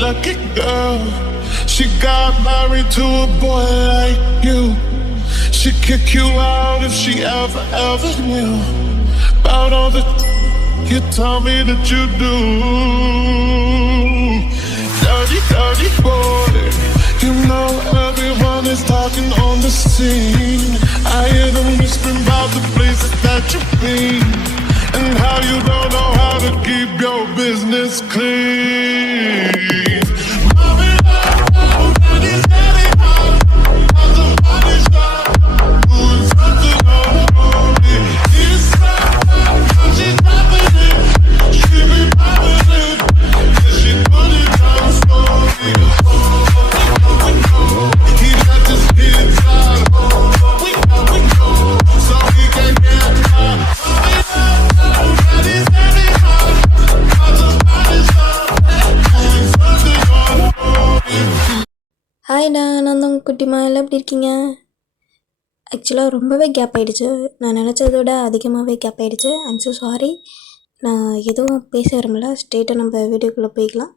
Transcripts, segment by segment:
lucky girl. She got married to a boy like you. She'd kick you out if she ever knew about all the you told me that you do. Dirty boy. You know everyone is talking on the scene. I hear them whispering about the places that you've been and how you don't know how to keep your business clean. ஹாய்டா, நான் தான் குட்டிமா. எல்லாம் எப்படி இருக்கீங்க? ஆக்சுவலாக ரொம்பவே gap ஆகிடுச்சு. நான் நினச்சதை விட அதிகமாகவே கேப் ஆகிடுச்சு. I'm so sorry. நான் எதுவும் பேச விரும்பல. ஸ்ட்ரெயிட்டாக நம்ம வீடியோக்குள்ளே போய்க்கலாம்.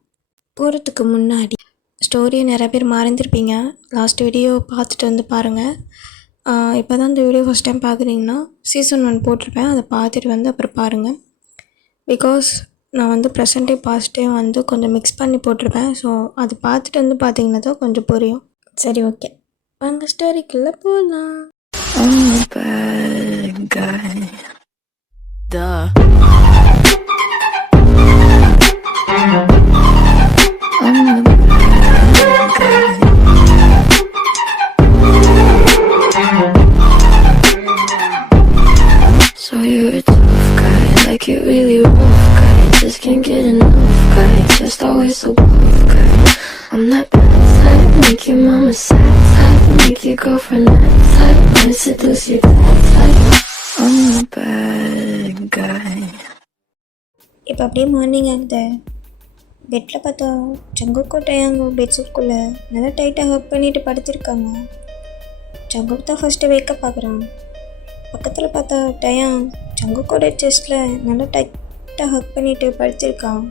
போகிறதுக்கு முன்னாடி ஸ்டோரியை நிறைய பேர் மறந்துருப்பீங்க. லாஸ்ட் வீடியோ பார்த்துட்டு வந்து பாருங்கள். இப்போ தான் இந்த வீடியோ ஃபஸ்ட் டைம் பார்க்குறீங்கன்னா சீசன் 1 போட்டிருப்பேன். அதை பார்த்துட்டு வந்து அப்புறம் பாருங்கள். பிகாஸ் நான் வந்து ப்ரெசன்டே பாஸ்ட்டே வந்து கொஞ்சம் மிக்ஸ் பண்ணி போட்டிருப்பேன். ஸோ அது பார்த்துட்டு வந்து பார்த்தீங்கன்னா தான் கொஞ்சம் புரியும். சரி, ஓகே, வாங்க ஸ்டோரிக்குள்ளே போகலாம். So you're a tough guy, like you really rough guy. Just can't get enough guy, just always so buff guy. I'm that bad type, make your mama sad type, make your girlfriend that type, wanna seduce your dad type. I'm a bad guy. இப்போ அப்படியே morning ஆகுது. பெட்டில் பார்த்தா சங்குக்கோட்டையாங்க பெட்ஷீட்குள்ளே நல்லா டைட்டாக ஹக் பண்ணிட்டு படுத்திருக்காங்க. சங்குக்கு தான் first wake up பார்க்குறான். பக்கத்தில் பார்த்தா டயான் சங்குக்கோட செஸ்ட்டில் நல்லா டைட்டாக ஹக் பண்ணிட்டு படுத்திருக்கான்.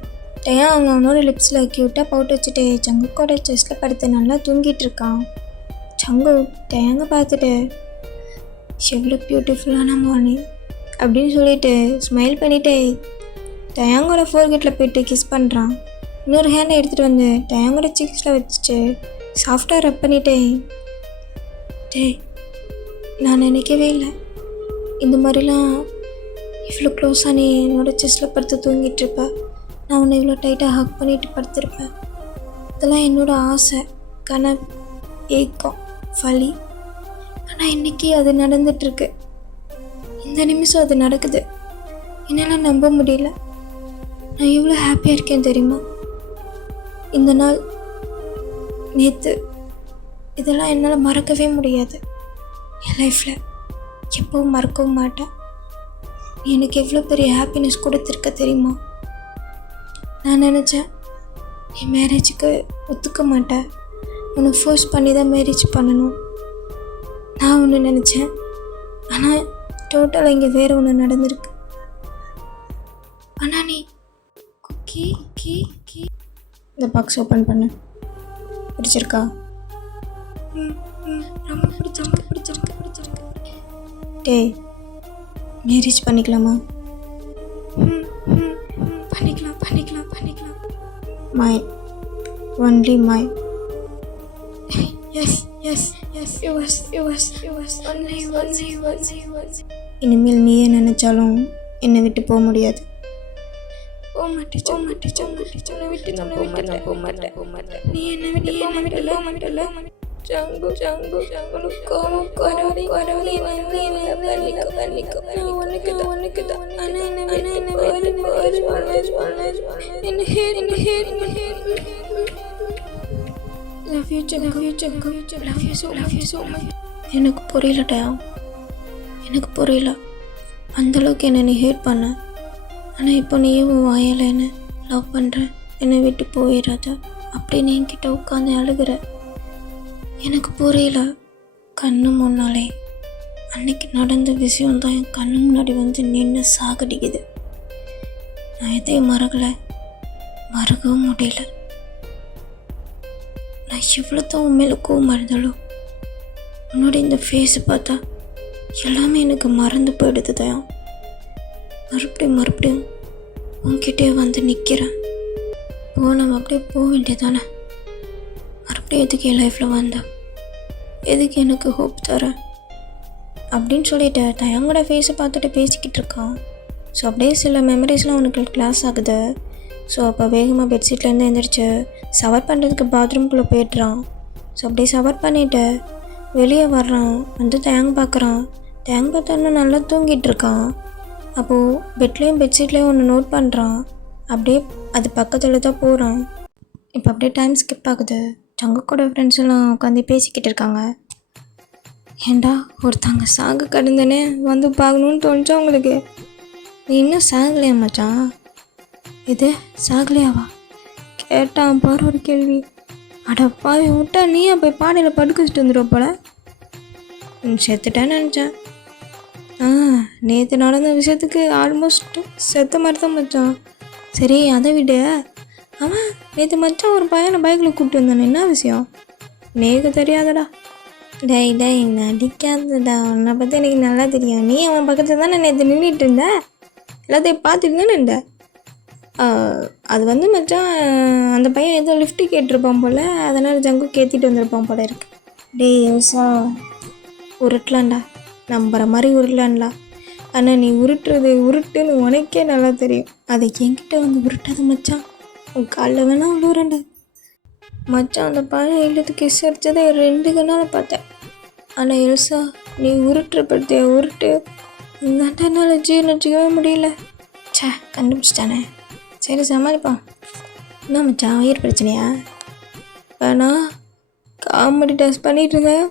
டயான் அவனோட லிப்ஸில் க்யூட்டாக பவுட்டு வச்சுட்டு சங்குக்கோட செஸ்ட்டில் படுத்து நல்லா தூங்கிட்டு இருக்கான். சங்கு டயாங்க பார்த்துட்டு எவ்வளோ பியூட்டிஃபுல்லான மார்னிங் அப்படின்னு சொல்லிட்டு ஸ்மைல் பண்ணிவிட்டு டயாங்கோட ஃபோர்கெட்டில் போய்ட்டு கிஸ் பண்ணுறான். இன்னொரு ஹேண்டை எடுத்துகிட்டு வந்து டயாங்கோட சீக்ஸில் வச்சுட்டு சாஃப்டாக ரப் பண்ணிட்டே, டேய் நான் நினைக்கவே இல்லை இந்த மாதிரிலாம் இவ்வளோ க்ளோஸாக நீ என்னோடய செஸ்ட்டில் படுத்து தூங்கிட்டுருப்ப. நான் உன்னை இவ்வளோ டைட்டாக ஹக் பண்ணிட்டு படுத்திருப்பேன். இதெல்லாம் என்னோடய ஆசை, கனவு, ஏக்கம், வலி. ஆனால் இன்றைக்கி அது நடந்துகிட்ருக்கு. இந்த நிமிஷம் அது நடக்குது. என்னால் நம்ப முடியல. நான் எவ்வளோ ஹாப்பியாக இருக்கேன் தெரியுமா? இந்த நாள், நேற்று, இதெல்லாம் என்னால் மறக்கவே முடியாது. என் லைஃப்பில் எப்பவும் மறக்கவும் மாட்டேன். நீ எனக்கு எவ்வளோ பெரிய ஹாப்பினஸ் கொடுத்துருக்க தெரியுமா? நான் நினச்சேன் நீ மேரேஜுக்கு ஒத்துக்க மாட்டேன், உன்னை ஃபோர்ஸ் பண்ணி தான் மேரேஜ் பண்ணணும் நான் ஒன்று நினச்சேன். ஆனால் டோட்டலாக இங்கே வேறு ஒன்று நடந்திருக்கு. ஆனால் நீ குக்கி கீ கீ இந்த பாக்ஸ் ஓப்பன் பண்ணு. பிடிச்சிருக்கா? ரொம்ப பிடிச்சிருக்கு பிடிச்சிருக்கு பிடிச்சிருக்கு. டேய், மேரேஜ் பண்ணிக்கலாமா? பண்ணிக்கலாம் பண்ணிக்கலாம் பண்ணிக்கலாம். My only my. Yes yes yes yours yours yours only only only only. இனிமேல் நீயே நினச்சாலும் என்னை விட்டு போக முடியாது. போக மாட்டேன் போக மாட்டேன் போக மாட்டேன் உன்னை விட்டு நான் போக மாட்டேன் போக மாட்டேன் போக மாட்டேன். நீ என்னை விட்டு போக மாட்டேன் போக மாட்டேன். ஜங்கு ஜங்கு ஜங்கு கோவம் கொரவி கொரவி வந்து பண்ணிக்க பண்ணிக்க உனக்கு தான் உனக்கு தான். ஆனால் என்ன வேணா என்ன வேறு வேறு என்ன ஹேர் என்ன ஹேர் என்ன ஹேர். லவ் யூ ஜங்கு ஜங்கு லவ் யூ ஸோ மச். எனக்கு புரியலடா, எனக்கு புரியல அந்தளவுக்கு என்னை நீ ஹேட் பண்ண. ஆனால் இப்போ நீயும் வாயால் என்ன லவ் பண்ணுறேன், என்னை விட்டு போயிடாத அப்படின்னு என்கிட்ட உட்காந்து அழுகிற. எனக்கு புரியல. கண்ணு முன்னாலே அன்னைக்கு நடந்த விஷயம்தான் என் கண்ணு முன்னாடி வந்து நின்று சாகடிக்குது. நான் எதையும் மறக்கலை, மறக்கவும் முடியல. நான் எவ்வளோ தான் உன் மேலே கோவமாக இருந்தாலும் உன்னோட இந்த ஃபேஸை பார்த்தா எல்லாமே எனக்கு மறந்து போயிடுது தயம். மறுபடியும் உன்கிட்டே வந்து நிற்கிறேன். நம்ம அப்படியே போக வேண்டியதானே. மறுபடியும் எதுக்கு என் லைஃப்பில் வந்தேன், எதுக்கு எனக்கு ஹோப் தர அப்படின்னு சொல்லிட்டு தயங்கோட ஃபேஸை பார்த்துட்டு பேசிக்கிட்டு இருக்கான். ஸோ அப்படியே சில மெமரிஸ்லாம் அவனுக்கு கிளாஸ் ஆகுது. ஸோ அப்போ வேகமாக பெட்ஷீட்லேருந்து எழுந்திரிச்சு ஷவர் பண்ணுறதுக்கு பாத்ரூம்குள்ளே போய்ட்றான். ஸோ அப்படியே ஷவர் பண்ணிவிட்டு வெளியே வர்றான். வந்து தேங்க பார்க்குறான். தேங்க பார்த்தான்னு நல்லா தூங்கிட்டு இருக்கான். அப்போது பெட்லேயும் பெட்ஷீட்லேயும் ஒன்று நோட் பண்ணுறான். அப்படியே அது பக்கத்தில் தான் போகிறான். இப்போ அப்படியே டைம் ஸ்கிப் ஆகுது. சங்குக்கோட ஃப்ரெண்ட்ஸ் எல்லாம் உட்காந்து பேசிக்கிட்டு இருக்காங்க. ஏண்டா ஒருத்தங்க சாகு கடந்தனே வந்து பார்க்கணுன்னு தோணுச்சா உங்களுக்கு? நீ இன்னும் சாகலையா மச்சான்? இது சாகலையாவா கேட்டான் பாரு ஒரு கேள்வி. அடப்பா விட்டா நீ போய் பாடையில் படுக்க வச்சுட்டு வந்துடுவோம் போல. செத்துட்டேன்னு நினச்சேன். நேற்று நடந்த விஷயத்துக்கு ஆல்மோஸ்ட் செத்த மாதிரி தான் மச்சான். சரி அதை விட அவன் நேற்று மச்சான் ஒரு பையனை பைக்கில் கூப்பிட்டு வந்தானே, என்ன விஷயம்? நேக்கு தெரியாதடா. டேய் நடிக்காதடா, உன்னை பற்றி எனக்கு நல்லா தெரியும். நீ அவன் பக்கத்தில் தானே நேற்று நின்றுட்டு இருந்த, எல்லாத்தையும் பார்த்துட்டு தானே இருந்த. அது வந்து மச்சான் அந்த பையன் ஏதோ லிஃப்ட்டு கேட்டிருப்பான் போல், அதனால் ஜங்கு ஏற்றிட்டு வந்திருப்பான் போல இருக்கு. டேய் யோசா உருட்டலான்டா, நம்புற மாதிரி உருட்டலான்டா. ஆனால் நீ உருட்டுன்னு உனக்கே நல்லா தெரியும். அதை என்கிட்ட வந்து உருட்டாத மச்சான், உன் காலில் வேணா விழுவுறேன்டா. மச்சான் அந்த பையன் எழுத்து கிஸ் அடித்ததை 2 கண்ணால் பார்த்தேன். ஆனால் எல்சா நீ உருட்டுற உருட்டு இந்தாண்டா என்னால் ஜீர்ணிச்சிக்கவே முடியல. கண்டுபிடிச்சிட்டானே, சரி சமாளிப்பான். என்ன மச்சான் உயிர் பிரச்சனையா? வேணா காமெடி டெஸ்ட் பண்ணிகிட்டு இருந்தேன்.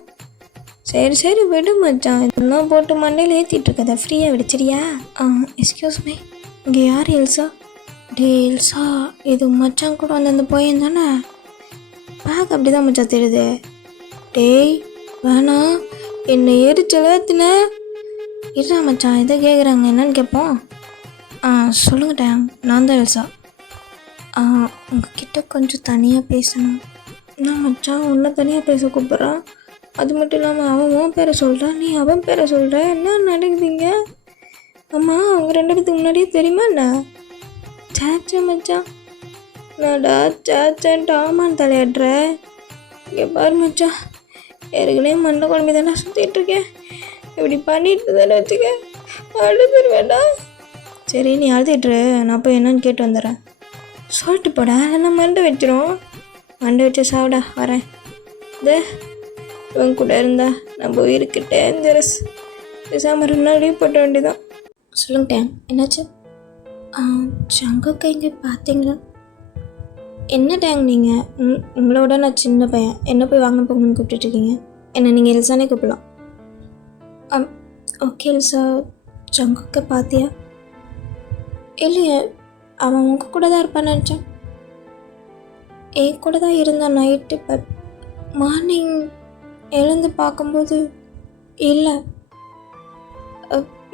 சரி விடு மச்சான், இதெல்லாம் போட்டு மண்டையில் ஏற்றிட்டு இருக்கத ஃப்ரீயாக விடுச்சிரியா? எக்ஸ்கியூஸ் மீ, இங்கே யார் எல்சா? எல்சா இது மச்சான் கூட வந்து அந்த பையன் தானே? பார்க்க அப்படி தான் மச்சான் தெரியுது. டேய் வேணாம், என்னை எரிச்சலாத்தின இருடா மச்சான், இதை கேட்குறாங்க என்னன்னு கேட்போம். சொல்லுங்கட்டேன், நான் தான் எல்சா. உங்ககிட்ட கொஞ்சம் தனியாக பேசணும். நான் மச்சான் உன்னை தனியாக பேச கூப்பிட்றான். அது மட்டும் இல்லாமல் அவன் உன் பேரை சொல்கிறான், நீ அவன் பேரை சொல்கிற. என்ன நடக்குதுங்க? அம்மா அவங்க 2 பேத்துக்கு முன்னாடியே தெரியுமா என்ன? சேச்சா மச்சான், நாடா சேச்சன்ட்டு ஆமான்னு தலையாடுற. இங்கே பாரு மச்சான், ஏற்கனவே மண்டை குழம்பு தானே சுற்றிட்டுருக்கேன். இப்படி பண்ணிட்டு தானே வச்சுக்க, அழுதுரு வேண்டாம். சரி நீ அழுதுட்டுரு, நான் போய் என்னன்னு கேட்டு வந்துடுறேன். சொல்லிட்டு போடா, நான் மண்டை வச்சிரும். மண்டை வச்சு சாப்பிடா வரேன். இது இவன் கூட இருந்தா நம்ம உயிருக்கு டேஞ்சரஸ். பேசாமல் 2 நாள் லீவ் போட்ட வேண்டியதான். சொல்லுங்கட்டேன், என்னாச்சு? சங்குக்கு இங்கே பார்த்தீங்களா? என்ன டேங் நீங்கள்? உங்களோட நான் சின்ன பையன், என்ன போய் வாங்க போங்கன்னு கூப்பிட்டுருக்கீங்க. என்ன நீங்கள் எல்சானே கூப்பிடலாம். ஓகே எல்சா, சங்குக்கு பார்த்தியா? இல்லையே, அவன் உங்கள் கூட தான் இருப்பான்னு நினச்சேன். என் கூட தான் இருந்தான் நைட்டு, பட் மார்னிங் எழுந்து பார்க்கும்போது இல்லை.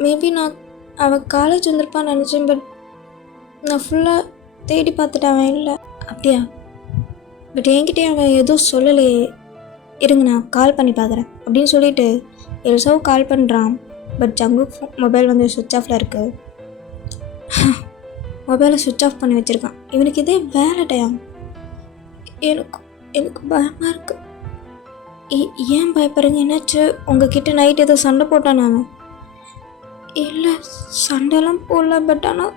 மேபி நான் அவள் காலேஜ் வந்திருப்பான்னு நினச்சேன், பட் நான் ஃபுல்லாக தேடி பார்த்துட்டு அவன் இல்லை. அப்படியா? பட் என்கிட்டே அவன் எதுவும் சொல்லலையே. இருங்க நான் கால் பண்ணி பார்க்குறேன் அப்படின்னு சொல்லிட்டு எல்சாவும் கால் பண்ணுறான். பட் ஜங்கு மொபைல் வந்து சுவிட்ச் ஆஃபில் இருக்குது. மொபைலை சுவிட்ச் ஆஃப் பண்ணி வச்சுருக்கான். இவனுக்கு இதே வேலை டைம். எனக்கு பயமாக இருக்குது. ஏன் பயப்படுறீங்க? என்னாச்சு? உங்ககிட்ட நைட் ஏதோ சண்டை போட்டான் நான்? இல்லை சண்டைலாம் போடல, பட் ஆனால்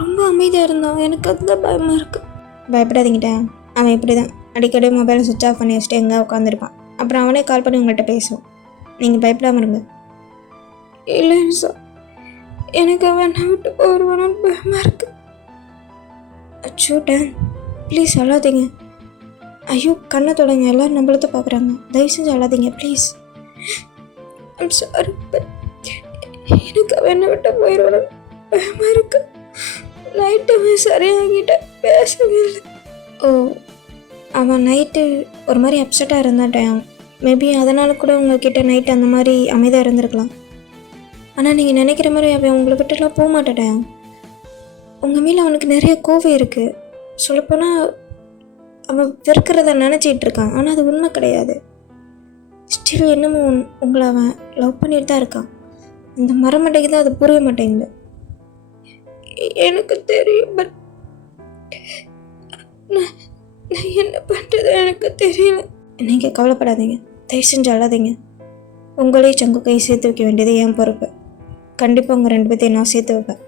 ரொம்ப அமைதியாக இருந்தான். எனக்கு அதுதான் பயமாக இருக்குது. பயப்படாதீங்கிட்டேன், அவன் இப்படி தான் அடிக்கடி மொபைலை சுவிட்ச் ஆஃப் பண்ணி வச்சுட்டு எங்கே உட்காந்துருப்பான். அப்புறம் அவனே கால் பண்ணி உங்கள்கிட்ட பேசுவோம். நீங்கள் பயப்படாமல் இருங்க. இல்லை சார், எனக்கு அவன் விட்டு போடுவானு பயமாக இருக்குது. அச்சோட்டேன் ப்ளீஸ் அழாதீங்க. ஐயோ கண்ணை தொடங்க, எல்லோரும் நம்மளத்தை பார்க்குறாங்க. தயவு செஞ்சு அழாதீங்க ப்ளீஸ். ஐம் சாரி, எனக்கு அவனை விட்டு போயிடுவானு பயமாக இருக்கு. நைட்டு அவன் சரியாகிட்ட பேசவே இல்லை. அவன் நைட்டு ஒரு மாதிரி அப்செட்டாக இருந்தான். மேபி அதனால் கூட உங்கள்கிட்ட நைட்டு அந்த மாதிரி அமைதியாக இருந்திருக்கலாம். ஆனால் நீங்கள் நினைக்கிற மாதிரி அவன் உங்களை விட்டுலாம் போக மாட்டேன். உங்கள் மேலே அவனுக்கு நிறைய கோவம் இருக்குது. சொல்லப்போனால் அவன் வெறுக்கிறத நினச்சிட்டு இருக்கான். ஆனால் அது உண்மை கிடையாது. ஸ்டில் என்னமோ உங்களை அவன் லவ் பண்ணிட்டு தான் இருக்கான். அந்த மரமண்டைக்கு தான் அது புரிய மாட்டேங்குது. எனக்கு தெரியும், பட் நான் என்ன பண்ணுறது எனக்கு தெரியல. நீங்கள் கவலைப்படாதீங்க, தயவு செஞ்சு அழாதீங்க. உங்களையும் சங்குக்கையும் சேர்த்து வைக்க வேண்டியது என் பொறுப்பு. கண்டிப்பாக உங்கள் 2 பேர்த்தையும் நான் சேர்த்து வைப்பேன்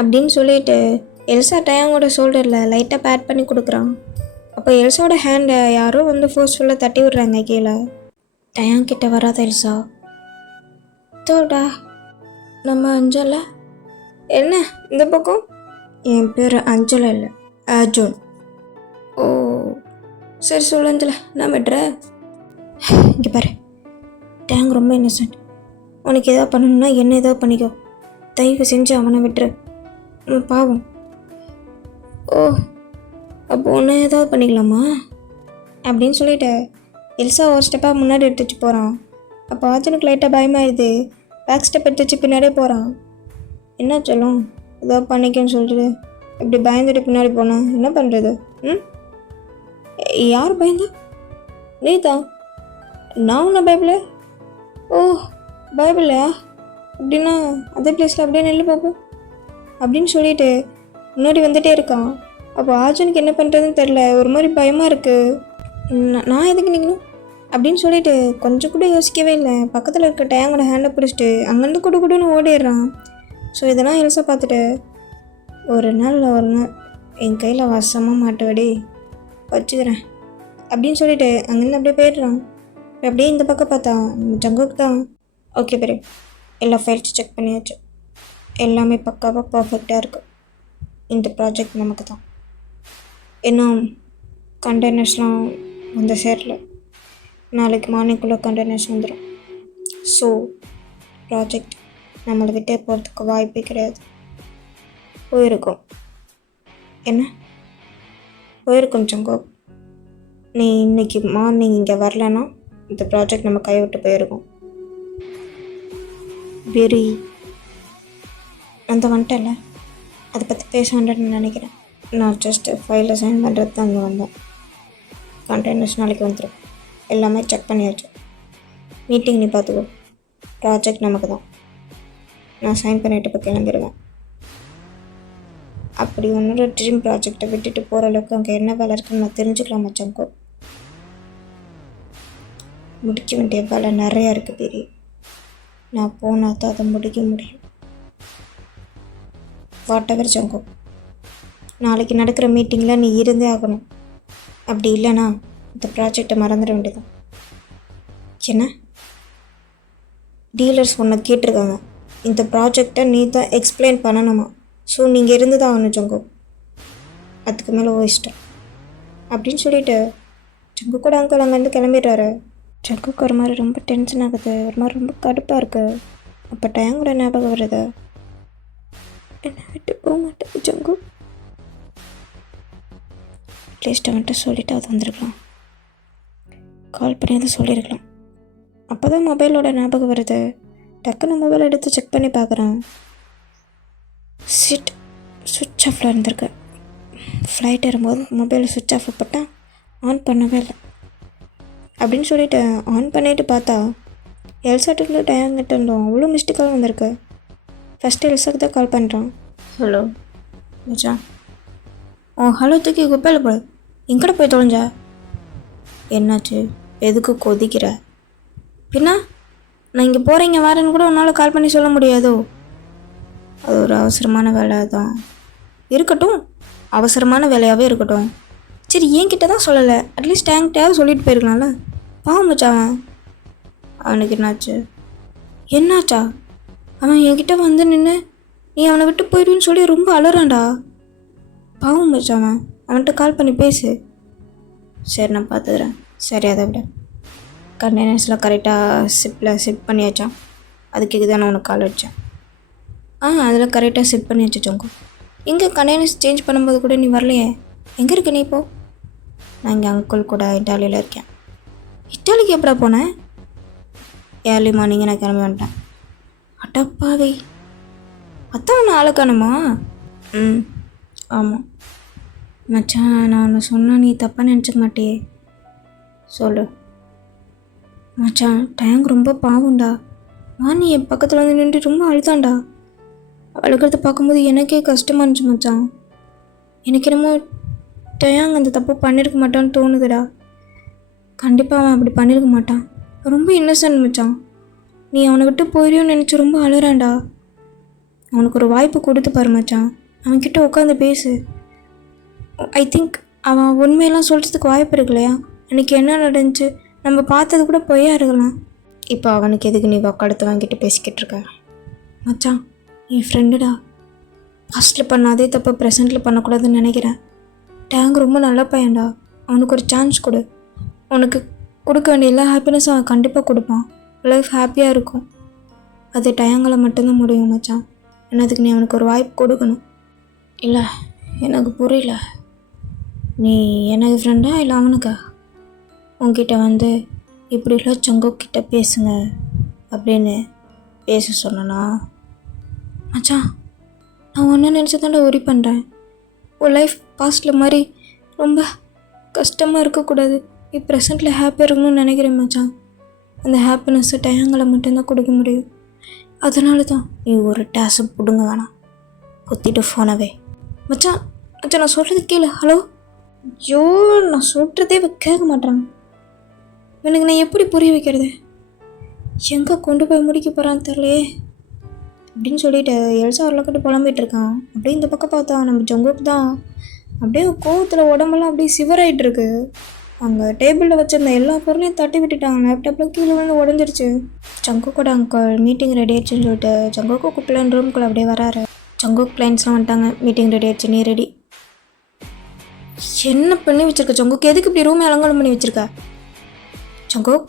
அப்படின்னு சொல்லிட்டு எல்சா டயாங்கோட ஷோல்டரில் லைட்டாக பேட் பண்ணி கொடுக்குறான். அப்போ எல்சாவோட ஹேண்டை யாரோ வந்து ஃபோர்ஸ்ஃபுல்லாக தட்டி விட்றாங்க கீழே. டயாங் கிட்ட வராத எல்சா. தோடா நம்ம அஞ்சலை. என்ன இந்த பக்கம்? என் பேர் அஞ்சலை இல்லை, அர்ஜுன். ஓ சரி சொல்லு அஞ்சலை, நான் விட்றேன். இங்கே பாரு, டேங் ரொம்ப இன்னசென்ட். உனக்கு எதாவது பண்ணணும்னா என்ன ஏதாவது பண்ணிக்கோ. தயவு செஞ்சு அவனை விட்டுரு, பாவம். ஓ அப்போ ஒன்று ஏதாவது பண்ணிக்கலாமா அப்படின்னு சொல்லிட்டு எல்சா ஒரு ஸ்டெப்பாக முன்னாடி எடுத்துச்சு போகிறான். அப்போ அர்ஜுனுக்கு லைட்டாக பயமாயிடுது. பேக் ஸ்டெப் எடுத்துச்சு பின்னாடியே போகிறான். என்ன சொல்லும், ஏதாவது பண்ணிக்கன்னு சொல்லிட்டு இப்படி பயந்துட்டு பின்னாடி போனேன், என்ன பண்ணுறது? யார் பயந்தா? நீ தான். நான் உன்னை பைபிள? ஓ பைபிளையா? அப்படின்னா அதே பிளேஸில் அப்படியே நெல்லு பார்ப்போம் அப்படின்னு சொல்லிட்டு முன்னாடி வந்துகிட்டே இருக்கான். அப்போ அர்ஜுனுக்கு என்ன பண்ணுறதுன்னு தெரில, ஒரு மாதிரி பயமாக இருக்குது. நான் எதுக்கு நிற்கணும் அப்படின்னு சொல்லிட்டு கொஞ்சம் கூட யோசிக்கவே இல்லை. பக்கத்தில் இருக்க டேங்கோட ஹேண்டை பிடிச்சிட்டு அங்கேருந்து குடுன்னு ஓடிடுறான். ஸோ இதெல்லாம் எல்சா பார்த்துட்டு, ஒரு நாள் என் கையில் வசமாக மாட்டுவடி வச்சுக்கிறேன் அப்படின்னு சொல்லிட்டு அங்கேருந்து அப்படியே போயிடுறான். அப்படியே இந்த பக்கம் பார்த்தா ஜங்குக்கு தான். ஓகே பெரிய, எல்லா ஃபைல்ஸும் செக் பண்ணியாச்சு, எல்லாமே பக்காவாக பர்ஃபெக்டாக இருக்குது. இந்த ப்ராஜெக்ட் நமக்கு தான். இன்னும் கண்டெய்னர்ஸ்லாம் வந்து சேரல. நாளைக்கு மார்னிங்குள்ளே கண்டெய்னர்ஸ் வந்துடும். ஸோ ப்ராஜெக்ட் நம்மளை விட்டே போகிறதுக்கு வாய்ப்பே கிடையாது. போயிருக்கோம். என்ன போயிருக்கோம் சங்கோ. நீ இன்னைக்கு மார்னிங் இங்கே வரலன்னா இந்த ப்ராஜெக்ட் நம்ம கைவிட்டு போயிருக்கோம். வெரி அந்த வந்துட்டல, அதை பற்றி பேச வேண்டாம்னு நினைக்கிறேன். நான் ஜஸ்ட்டு ஃபைலில் சைன் பண்ணுறது தான் அங்கே வந்தேன். கண்டெய்னர்ஸ் நாளைக்கு வந்துடும், எல்லாமே செக் பண்ணியாச்சு. மீட்டிங் நீ பார்த்துக்கோ, ப்ராஜெக்ட் நமக்கு தான். நான் சைன் பண்ணிவிட்டு இப்போ கிளம்பிடுவேன். அப்படி உன்னோட ட்ரீம் ப்ராஜெக்டை விட்டுட்டு போகிற அளவுக்கு அங்கே என்ன வேலை இருக்குன்னு நான் தெரிஞ்சுக்கலாமா சங்கோ? முடிக்க வேண்டிய வேலை நிறையா இருக்குது பெரிய. நான் போனால் தான் அதை முடிக்க முடியும். வாட் எவர் சங்கோ, நாளைக்கு நடக்கிற மீட்டிங்கில் நீ இருந்தே ஆகணும். அப்படி இல்லைனா இந்த ப்ராஜெக்டை மறந்துட வேண்டியதான். என்ன டீலர்ஸ் ஒன்று கேட்டிருக்காங்க, இந்த ப்ராஜெக்டை நீ தான் எக்ஸ்பிளைன் பண்ணணுமா? ஸோ நீங்கள் இருந்து தான் ஆகணும் ஜங்கு. அதுக்கு மேலே இஷ்டம் அப்படின்னு சொல்லிட்டு ஜங்கு கூட அங்கிள் அங்கேருந்து கிளம்பிடுறாரு. ஜங்குக்கு ஒரு மாதிரி ரொம்ப டென்ஷன் ஆகுது, ஒரு மாதிரி ரொம்ப கடுப்பாக இருக்குது. அப்போ டயங்கோட ஞாபகம் வருது. என்னை விட்டு போக மாட்டேன் ஜங்கு. அட்லீஸ்ட் அவன்கிட்ட சொல்லிவிட்டு அது வந்திருக்கலாம், கால் பண்ணி அதை சொல்லியிருக்கலாம். அப்போ தான் மொபைலோட ஞாபகம் வருது. டக்குன்னு மொபைல் எடுத்து செக் பண்ணி பார்க்குறான். சுவிட்ச் ஆஃபில் இருந்திருக்கு. ஃப்ளைட் ஏறும்போது மொபைலை சுவிட்ச் ஆஃப் போட்டால் ஆன் பண்ணவே இல்லை அப்படின்னு சொல்லிவிட்டு ஆன் பண்ணிவிட்டு பார்த்தா எல்சாட்டில் டயங்கிட்ட இருந்தோம் அவ்வளோ மிஸ்டு கால் வந்திருக்கு. ஃபஸ்ட்டு எல்சாக்கு தான் கால் பண்ணுறான். ஹலோ மச்சான். ஹலோ தூக்கி குப்பையில் போடு. எங்கட போய் தொலைஞ்சா? என்னாச்சு, எதுக்கு கொதிக்கிற? பின்னா நான் இங்கே போகிறேங்க வரேன்னு கூட உன்னால் கால் பண்ணி சொல்ல முடியாதோ? அது ஒரு அவசரமான வேலை தான். இருக்கட்டும், அவசரமான வேலையாகவே இருக்கட்டும். சரி என்கிட்ட தான் சொல்லலை, அட்லீஸ்ட் டேங்க்டையாவது சொல்லிட்டு போயிருக்கலாம்ல. பாவம் மச்சான். அவனுக்கு என்னாச்சா? அவன் என்கிட்ட வந்து நின்று நீ அவனை விட்டு போயிடுன்னு சொல்லி ரொம்ப அலறான்டா. பாவம் மச்சான், அவன்கிட்ட கால் பண்ணி பேசு. சரி நான் பார்த்துக்கிறேன். சரி அதை விட கண்டெய்னர்ஸில் கரெக்டாக ஷிப் பண்ணியாச்சான். அதுக்கு தான் நான் உனக்கு கால் வச்சேன். அதில் கரெக்டாக ஷிப் பண்ணி வச்சுச்சோங்க. எங்கே கண்டெய்னர்ஸ் சேஞ்ச் பண்ணும்போது கூட நீ வரலையே, எங்கே இருக்க நீ இப்போது? நான் இங்கே அங்கிள் கூட இட்டாலியில் இருக்கேன். இட்டாலிக்கு எப்படா போனேன்? ஏர்லி மார்னிங்கே நான் கிளம்பி வந்துட்டேன். அட்டப்பாவை, அத்தான் ஒன்று ஆளை காணுமா? ஆமாம். மச்சான் நான் ஒன்று சொன்னால் நீ தப்பாக நினச்சிக்க மாட்டியே? சொல்லு. மச்சான் டேங்க் ரொம்ப பாவம்டா. நீ என் பக்கத்தில் வந்து நின்று ரொம்ப அழுதான்டா. அழுகிறத பார்க்கும்போது எனக்கே கஷ்டமாக இருந்துச்சு மச்சான். எனக்கு என்னமோ டயாங் அந்த தப்பு பண்ணியிருக்க மாட்டான்னு தோணுதுடா. கண்டிப்பாக அவன் அப்படி பண்ணியிருக்க மாட்டான். ரொம்ப இன்னசென்ட் மச்சான். நீ அவனை விட்டு போயிடுன்னு நினச்சி ரொம்ப அழுறான்டா. அவனுக்கு ஒரு வாய்ப்பு கொடுத்து பாரு மச்சான். அவன்கிட்ட உட்காந்து பேசு. ஐ திங்க் அவன் உண்மையெல்லாம் சொல்கிறதுக்கு வாய்ப்பு இருக்கு இல்லையா? அன்றைக்கி என்ன நடந்துச்சு நம்ம பார்த்தது கூட பொய்யா இருக்கலாம். இப்போ அவனுக்கு எதுக்கு நீ வக்காலத்து வாங்கிட்டு பேசிக்கிட்டு இருக்க? மச்சான் என் ஃப்ரெண்டுடா. பாஸ்ட்டில் பண்ண அதே தப்பை ப்ரெசென்ட்டில் பண்ணக்கூடாதுன்னு நினைக்கிறேன். டேங்க் ரொம்ப நல்ல பையன்டா. அவனுக்கு ஒரு சான்ஸ் கொடு. உனக்கு கொடுக்க வேண்டிய எல்லா ஹாப்பினஸும் அவன் கண்டிப்பாக கொடுப்பான். லைஃப் ஹாப்பியாக இருக்கும். அது டயங்களை மட்டும்தான் முடியும் மச்சான். என்னதுக்கு நீ அவனுக்கு ஒரு வாய்ப்பு கொடுக்கணும். இல்லை எனக்கு புரியல. நீ எனக்கு ஃப்ரெண்டா இல்லை அவனுக்கா? உன்கிட்ட வந்து இப்படிலாம் சங்கோக்கிட்ட பேசுங்க அப்படின்னு பேச சொன்னா? மச்சான் நான் ஒன்று நினச்சி தாண்டா ஒரி பண்ணுறேன். உன் லைஃப் பாஸ்ட்டில் மாதிரி ரொம்ப கஷ்டமாக இருக்கக்கூடாது. நீ ப்ரெசென்ட்டில் ஹாப்பியாக இருக்கணும்னு நினைக்கிறேன் மச்சான். அந்த ஹாப்பினஸ்ஸை டயங்களை மட்டும்தான் கொடுக்க முடியும். அதனால தான் நீ ஒரு டேஸை பிடுங்க வேணாம். குத்திட்டு ஃபோனவே. மச்சான் மச்சான் நான் சொல்கிறது கேளு. ஹலோ. ஐயோ நான் சொல்கிறதே கேட்க மாட்டேறான். எனக்கு நான் எப்படி புரிய வைக்கிறது? எங்கே கொண்டு போய் முடிக்க போகிறான்னு தெரியலையே அப்படின்னு சொல்லிட்டு எல்சா வரலக்கிட்டு புலம்பிகிட்டு இருக்கான். அப்படியே இந்த பக்கம் பார்த்தா நம்ம ஜங்குக்கு தான் அப்படியே கோவத்தில் உடம்பெல்லாம் அப்படியே சிவராயிட்டு இருக்கு. அங்கே டேபிளில் வச்சுருந்த எல்லா பொருளையும் தட்டி விட்டுட்டாங்க. லேப்டாப்பில் கீழே வந்து உடஞ்சிருச்சு. ஜங்குக்கோட அங்கிள் மீட்டிங் ரெடி ஆயிடுச்சுன்னு சொல்லிட்டு ஜங்குக்கு கூப்பிடலான்னு ரூம்குள்ளே அப்படியே வராரு. ஜங்குக் கிளைண்ட்ஸ்லாம் வந்துட்டாங்க. மீட்டிங் ரெடி ஆயிடுச்சு. நீ ரெடி? என்ன பண்ணி வச்சுருக்க ஜங்குக்? எதுக்கு இப்படி ரூமை அலங்காரம் பண்ணி வச்சுருக்க ஜங்குக்?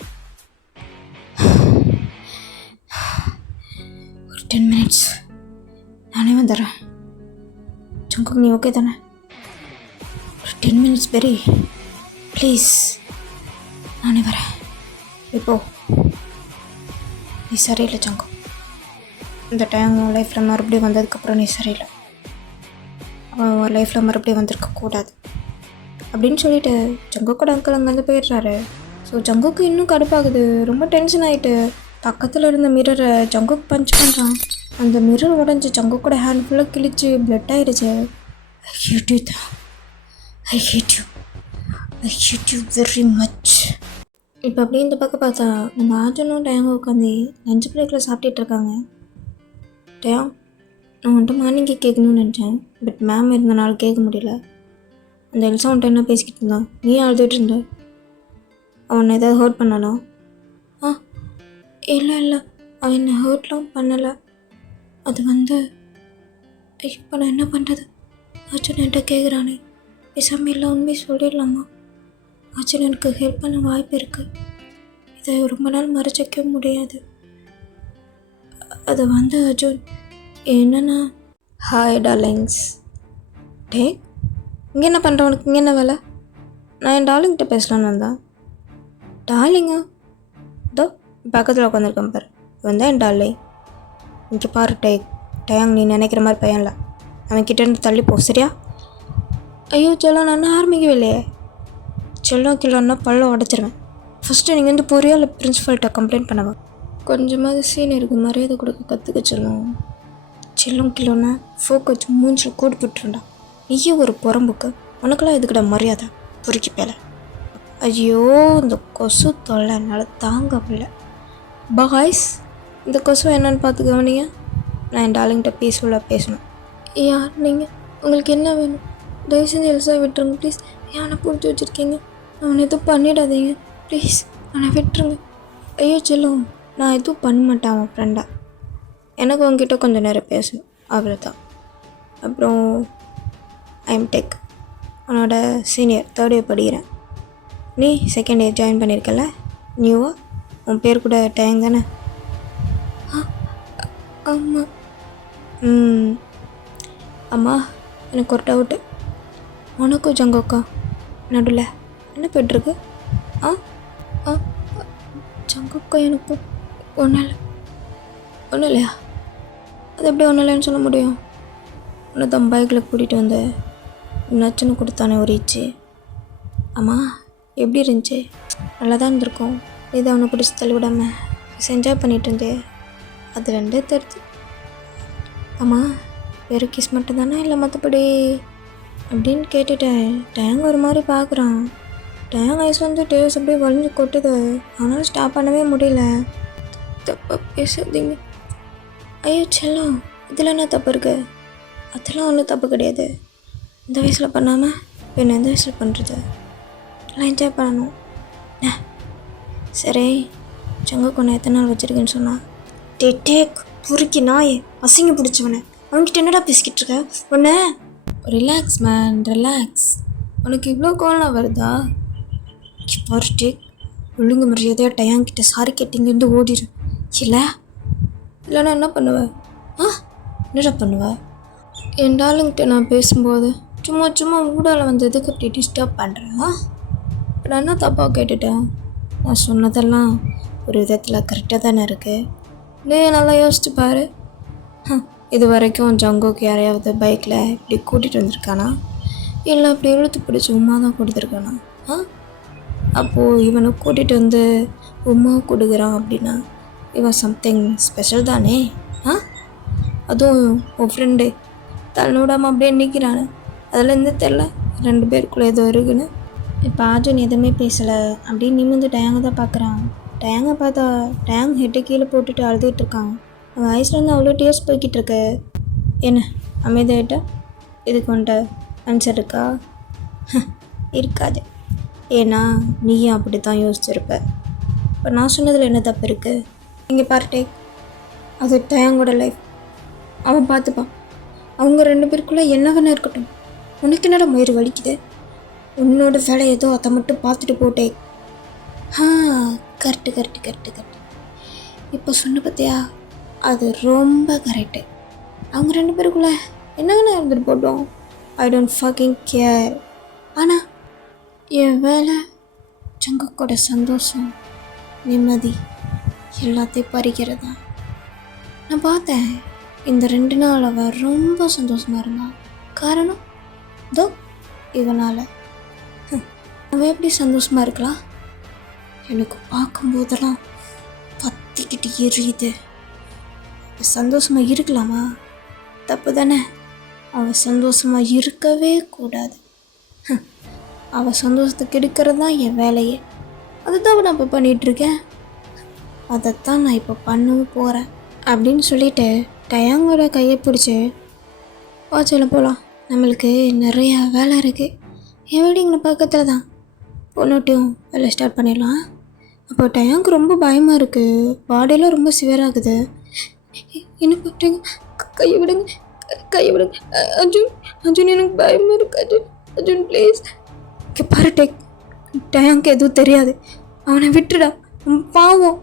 ஒரு 10 minutes நானே வந்துடுறேன். ஜங்குக் நீ ஓகே தானே? ஒரு 10 minutes பெரி ப்ளீஸ். நானே வரேன். இப்போ நீ சரியில்லை ஜங்கு. இந்த டைம் உன் லைஃப்பில் மறுபடியும் வந்ததுக்கப்புறம் நீ சரியில்லை. அவன் உன் லைஃப்பில் மறுபடியும் வந்திருக்கக்கூடாது அப்படின்னு சொல்லிட்டு ஜங்குக்கோட அங்கிள் அங்கேருந்து போயிடுறாரு. ஸோ ஜங்குக்கு இன்னும் கடுப்பாகுது. ரொம்ப டென்ஷன் ஆகிட்டு பக்கத்தில் இருந்த மிரரை ஜங்குக்கு பஞ்ச் பண்ணுறான். அந்த மிரர் உடஞ்சி ஜங்குக்கோட ஹேண்ட் ஃபுல்லாக கிழிச்சு பிளட் ஆகிடுச்சு. ஐ ஹேட் யூ தான். I hate you. I hate you very much. இப்போ அப்படியே இந்த பக்கம் பார்த்தா நம்ம ஆஜனும் டயாங்கும் உட்காந்து லஞ்ச் பிரேக்கில் சாப்பிட்டுட்டு இருக்காங்க. டயாங் நான் வந்துட்டு மார்னிங்கே கேட்கணும்னு நினச்சேன். பட் மேம் இருந்தனால கேட்க முடியல. அந்த எல்சா வந்துட்டு என்ன பேசிக்கிட்டு இருந்தான்? நீ அழுதுட்டு இருந்த. அவனை ஏதாவது ஹர்ட் பண்ணானா? இல்லை அவன் என்னை ஹர்ட்லாம் பண்ணலை. அது வந்து இப்போ நான் என்ன பண்ணுறது? ஆச்சன் என்கிட்ட கேட்குறானே. பேசாமல் எல்லாம் உண்மையை சொல்லிடலாமா? ஆச்சன் எனக்கு ஹெல்ப் பண்ண வாய்ப்பு இருக்குது. இதை ரொம்ப நாள் மறைச்சிக்க முடியாது. அது வந்து அர்ஜுன் என்னன்னா. Hi darlings. டே இங்கே என்ன பண்ணுற? உனக்கு இங்கே என்ன வேலை? நான் என் டார்லிங்கிட்ட பேசலான்னு வந்தேன். டார்லிங்கா? இதோ பக்கத்தில் உட்காந்துருக்கேன் பாரு. வந்தேன் என் டார்லிங். இங்கே பாரு டயாங் நீ நினைக்கிற மாதிரி பையன்ல. அவன் கிட்டேருந்து தள்ளி போ சரியா? ஐயோ செல்லம் நான் ஆரம்பிக்கவே இல்லையே. செல்லம் கிலோன்னா பல்ல உடச்சிருவேன். ஃபஸ்ட்டு நீங்கள் வந்து பொரியா இல்லை பிரின்ஸிபல்கிட்ட கம்ப்ளைண்ட் பண்ணவா? கொஞ்சமாவது சீனியருக்கு மரியாதை கொடுக்க கற்றுக்க செல்லம். செல்லம் கிலோன்னா ஃபோக் வச்சு மூஞ்சில் கூடு போட்டுருண்டா. நீயே ஒரு புறம்புக்கு. உனக்கெல்லாம் எதுக்கிட்ட மரியாதை? பொறுக்கி பேல. ஐயோ இந்த கொசு தொல்லை என்னால் தாங்க முடியல. பாய்ஸ் இந்த கொசு என்னன்னு பார்த்து கவனிங்க. நான் என் டார்லிங்கிட்ட பீஸ்ஃபுல்லாக பேசணும். யார் நீங்கள்? உங்களுக்கு என்ன வேணும்? தயவு செஞ்சு எல்சா விட்டுருங்க ப்ளீஸ். அவனை பிடிச்சி வச்சுருக்கீங்க. அவனை எதுவும் பண்ணிடாதீங்க ப்ளீஸ். அவனை விட்டுருங்க. ஐயோ செல்லும் நான் எதுவும் பண்ண மாட்டேன். அவன் ஃப்ரெண்டாக எனக்கு உங்ககிட்ட கொஞ்சம் நேரம் பேசணும் அவ்வளோ தான். அப்புறம் ஐஎம் டெக் அவனோட சீனியர் 3rd year படிக்கிறேன். நீ 2nd year ஜாயின் பண்ணியிருக்கல நியூவாக. உன் பேர் கூட டேங் தானே? ஆமாம். அம்மா எனக்கு ஒரு டவுட்டு. உனக்கும் ஜங்கோக்கா நடுவில் என்ன போய்ட்டுருக்கு? ஜங்கோக்கா எனக்கும் ஒன்றும் இல்லையா? அது எப்படி ஒன்றும் இல்லைன்னு சொல்ல முடியும்? உன்னை தான் பைக்கில் கூட்டிகிட்டு வந்து நச்சுன்னு கொடுத்தானே ஒரு இச்சு. அம்மா எப்படி இருந்துச்சு? நல்லா தான் இருந்திருக்கும். இதை அவனை பிடிச்சி தள்ளி விடாமல் என்ஜாய் பண்ணிட்டு இருந்தே, அது ரெண்டே தருது. அம்மா வெறும் கிஸ் மட்டும் தானே, இல்லை மற்றபடி அப்படின்னு கேட்டுட்டேன். டேங் ஒரு மாதிரி பார்க்குறான். டேங் ஐஸ் வந்து டேஸ் அப்படியே வலிஞ்சு கொட்டுது. அவனால் ஸ்டாப் பண்ணவே முடியல. தப்பாக பேசாதீங்க. ஐயோ செல்லம், இதில் என்ன தப்பு இருக்கு? அதெல்லாம் ஒன்றும் தப்பு கிடையாது. இந்த வயசில் பண்ணாமல் என்ன எந்த வயசில் பண்ணுறது? எல்லாம் என்ஜாய் பண்ணணும். சரி, சங்க கொண்டு எத்தனை நாள் வச்சுருக்கேன்னு சொன்னா? டேக் பொறுக்கி நாயே, அசிங்க பிடிச்சவனே, அவன்கிட்ட என்னடா பேசிக்கிட்டு இருக்க? ஒன்று ரிலாக்ஸ் மேன், ரிலாக்ஸ். உனக்கு இவ்வளோ கோலம் வருதா? ஒரு டேக் ஒழுங்கு மரியாதையாக டயாங்கிட்ட சாரி கேட்டிங்கன்னு ஓடிடு. இல்லைன்னா என்ன பண்ணுவேன்? என்னடா பண்ணுவேன்? என் டார்லிங்கிட்ட நான் பேசும்போது சும்மா ஊடால வந்ததுக்கு அப்படி டிஸ்டர்ப் பண்ணுறேன். இப்போ நான் என்ன தப்பாக கேட்டுட்டேன்? நான் சொன்னதெல்லாம் ஒரு விதத்தில் கரெக்டாக தானே இருக்குது. நீ நல்லா யோசிச்சு பாரு. இது வரைக்கும் ஜங்கோக்கு யாரையாவது பைக்கில் இப்படி கூட்டிகிட்டு வந்திருக்கானா? இல்லை இப்படி இழுத்து பிடிச்சி உமா தான் கொடுத்துருக்கானா? அப்போது இவனை கூட்டிகிட்டு வந்து உமா கொடுக்குறான் அப்படின்னா இவன் சம்திங் ஸ்பெஷல் தானே? அதுவும் உன் ஃப்ரெண்டு தன்னோடாமல் அப்படியே நிற்கிறானே, அதுலேருந்து தெரில 2 பேருக்குள்ளே ஏதோ இருக்குன்னு. இப்போ அர்ஜுன் எதுவுமே பேசலை. அப்படியே நிமிர்ந்து டயாங்க தான் பார்க்குறான். டயாங்க பார்த்தா டயாங் ஹெட்டை கீழே போட்டுட்டு அழுதுகிட்டு இருக்கான். அவன் வயசுலேருந்து அவ்வளோ டேஸ்ட் போய்கிட்டு இருக்கு. என்ன அமைதியாயிட்டா? இதுக்கு வந்துட்ட ஆன்சர் இருக்கா? இருக்காது. ஏன்னா நீயும் அப்படி தான் யோசிச்சிருப்ப. இப்போ நான் சொன்னதில் என்ன தப்பு இருக்குது? இங்கே பார்ட்டே, அது டயாங்கோட லைஃப், அவன் பார்த்துப்பான். அவங்க 2 பேருக்குள்ளே என்ன வேணா இருக்கட்டும். உனக்கு என்னடா மயிறு வலிக்குது? உன்னோட வேலை ஏதோ அதை மட்டும் பார்த்துட்டு போட்டே. கரெக்டு. இப்போ சொன்ன பார்த்தியா, அது ரொம்ப கரெக்டு. அவங்க 2 பேருக்குள்ளே என்ன வேணா இருந்துட்டு போட்டோம். I don't fucking care. ஆனால் என் வேலை சங்கக்கோட சந்தோஷம், நிம்மதி எல்லாத்தையும் பறிக்கிறதா. நான் பார்த்தேன் இந்த 2 நாள் அவள் ரொம்ப சந்தோஷமாக இருந்தான். காரணம் தோ இவனால். அவன் எப்படி சந்தோஷமாக இருக்கலாம்? எனக்கு பார்க்கும்போதெல்லாம் பற்றிக்கிட்டு எரியுது. சந்தோஷமாக இருக்கலாமா? தப்பு தானே. அவள் சந்தோஷமாக இருக்கவே கூடாது. அவள் சந்தோஷத்துக்கு எடுக்கிறது தான் என் வேலையே. அதுதான் நான் இப்போ பண்ணிகிட்ருக்கேன். அதைத்தான் நான் இப்போ பண்ணவும் போகிறேன் அப்படின்னு சொல்லிட்டு டயாங்கோட கையை பிடிச்சி வாட்சில் போகலாம், நம்மளுக்கு நிறையா வேலை இருக்குது. என் வீடிங்கிற பக்கத்தில் தான் பொண்ணுட்டையும் வேலை ஸ்டார்ட் பண்ணிடலாம். அப்போ டயாங்கு ரொம்ப பயமாக இருக்குது. பாடியெல்லாம் ரொம்ப சிவியராகுது. என்ன பண்ணுறீங்க? கையை விடுங்க அர்ஜுன் எனக்கு பயமாக இருக்கு. அர்ஜுன் ப்ளீஸ். பாரு டேக், டயாங்கு எதுவும் தெரியாது. அவனை விட்டுடா, பாவம்.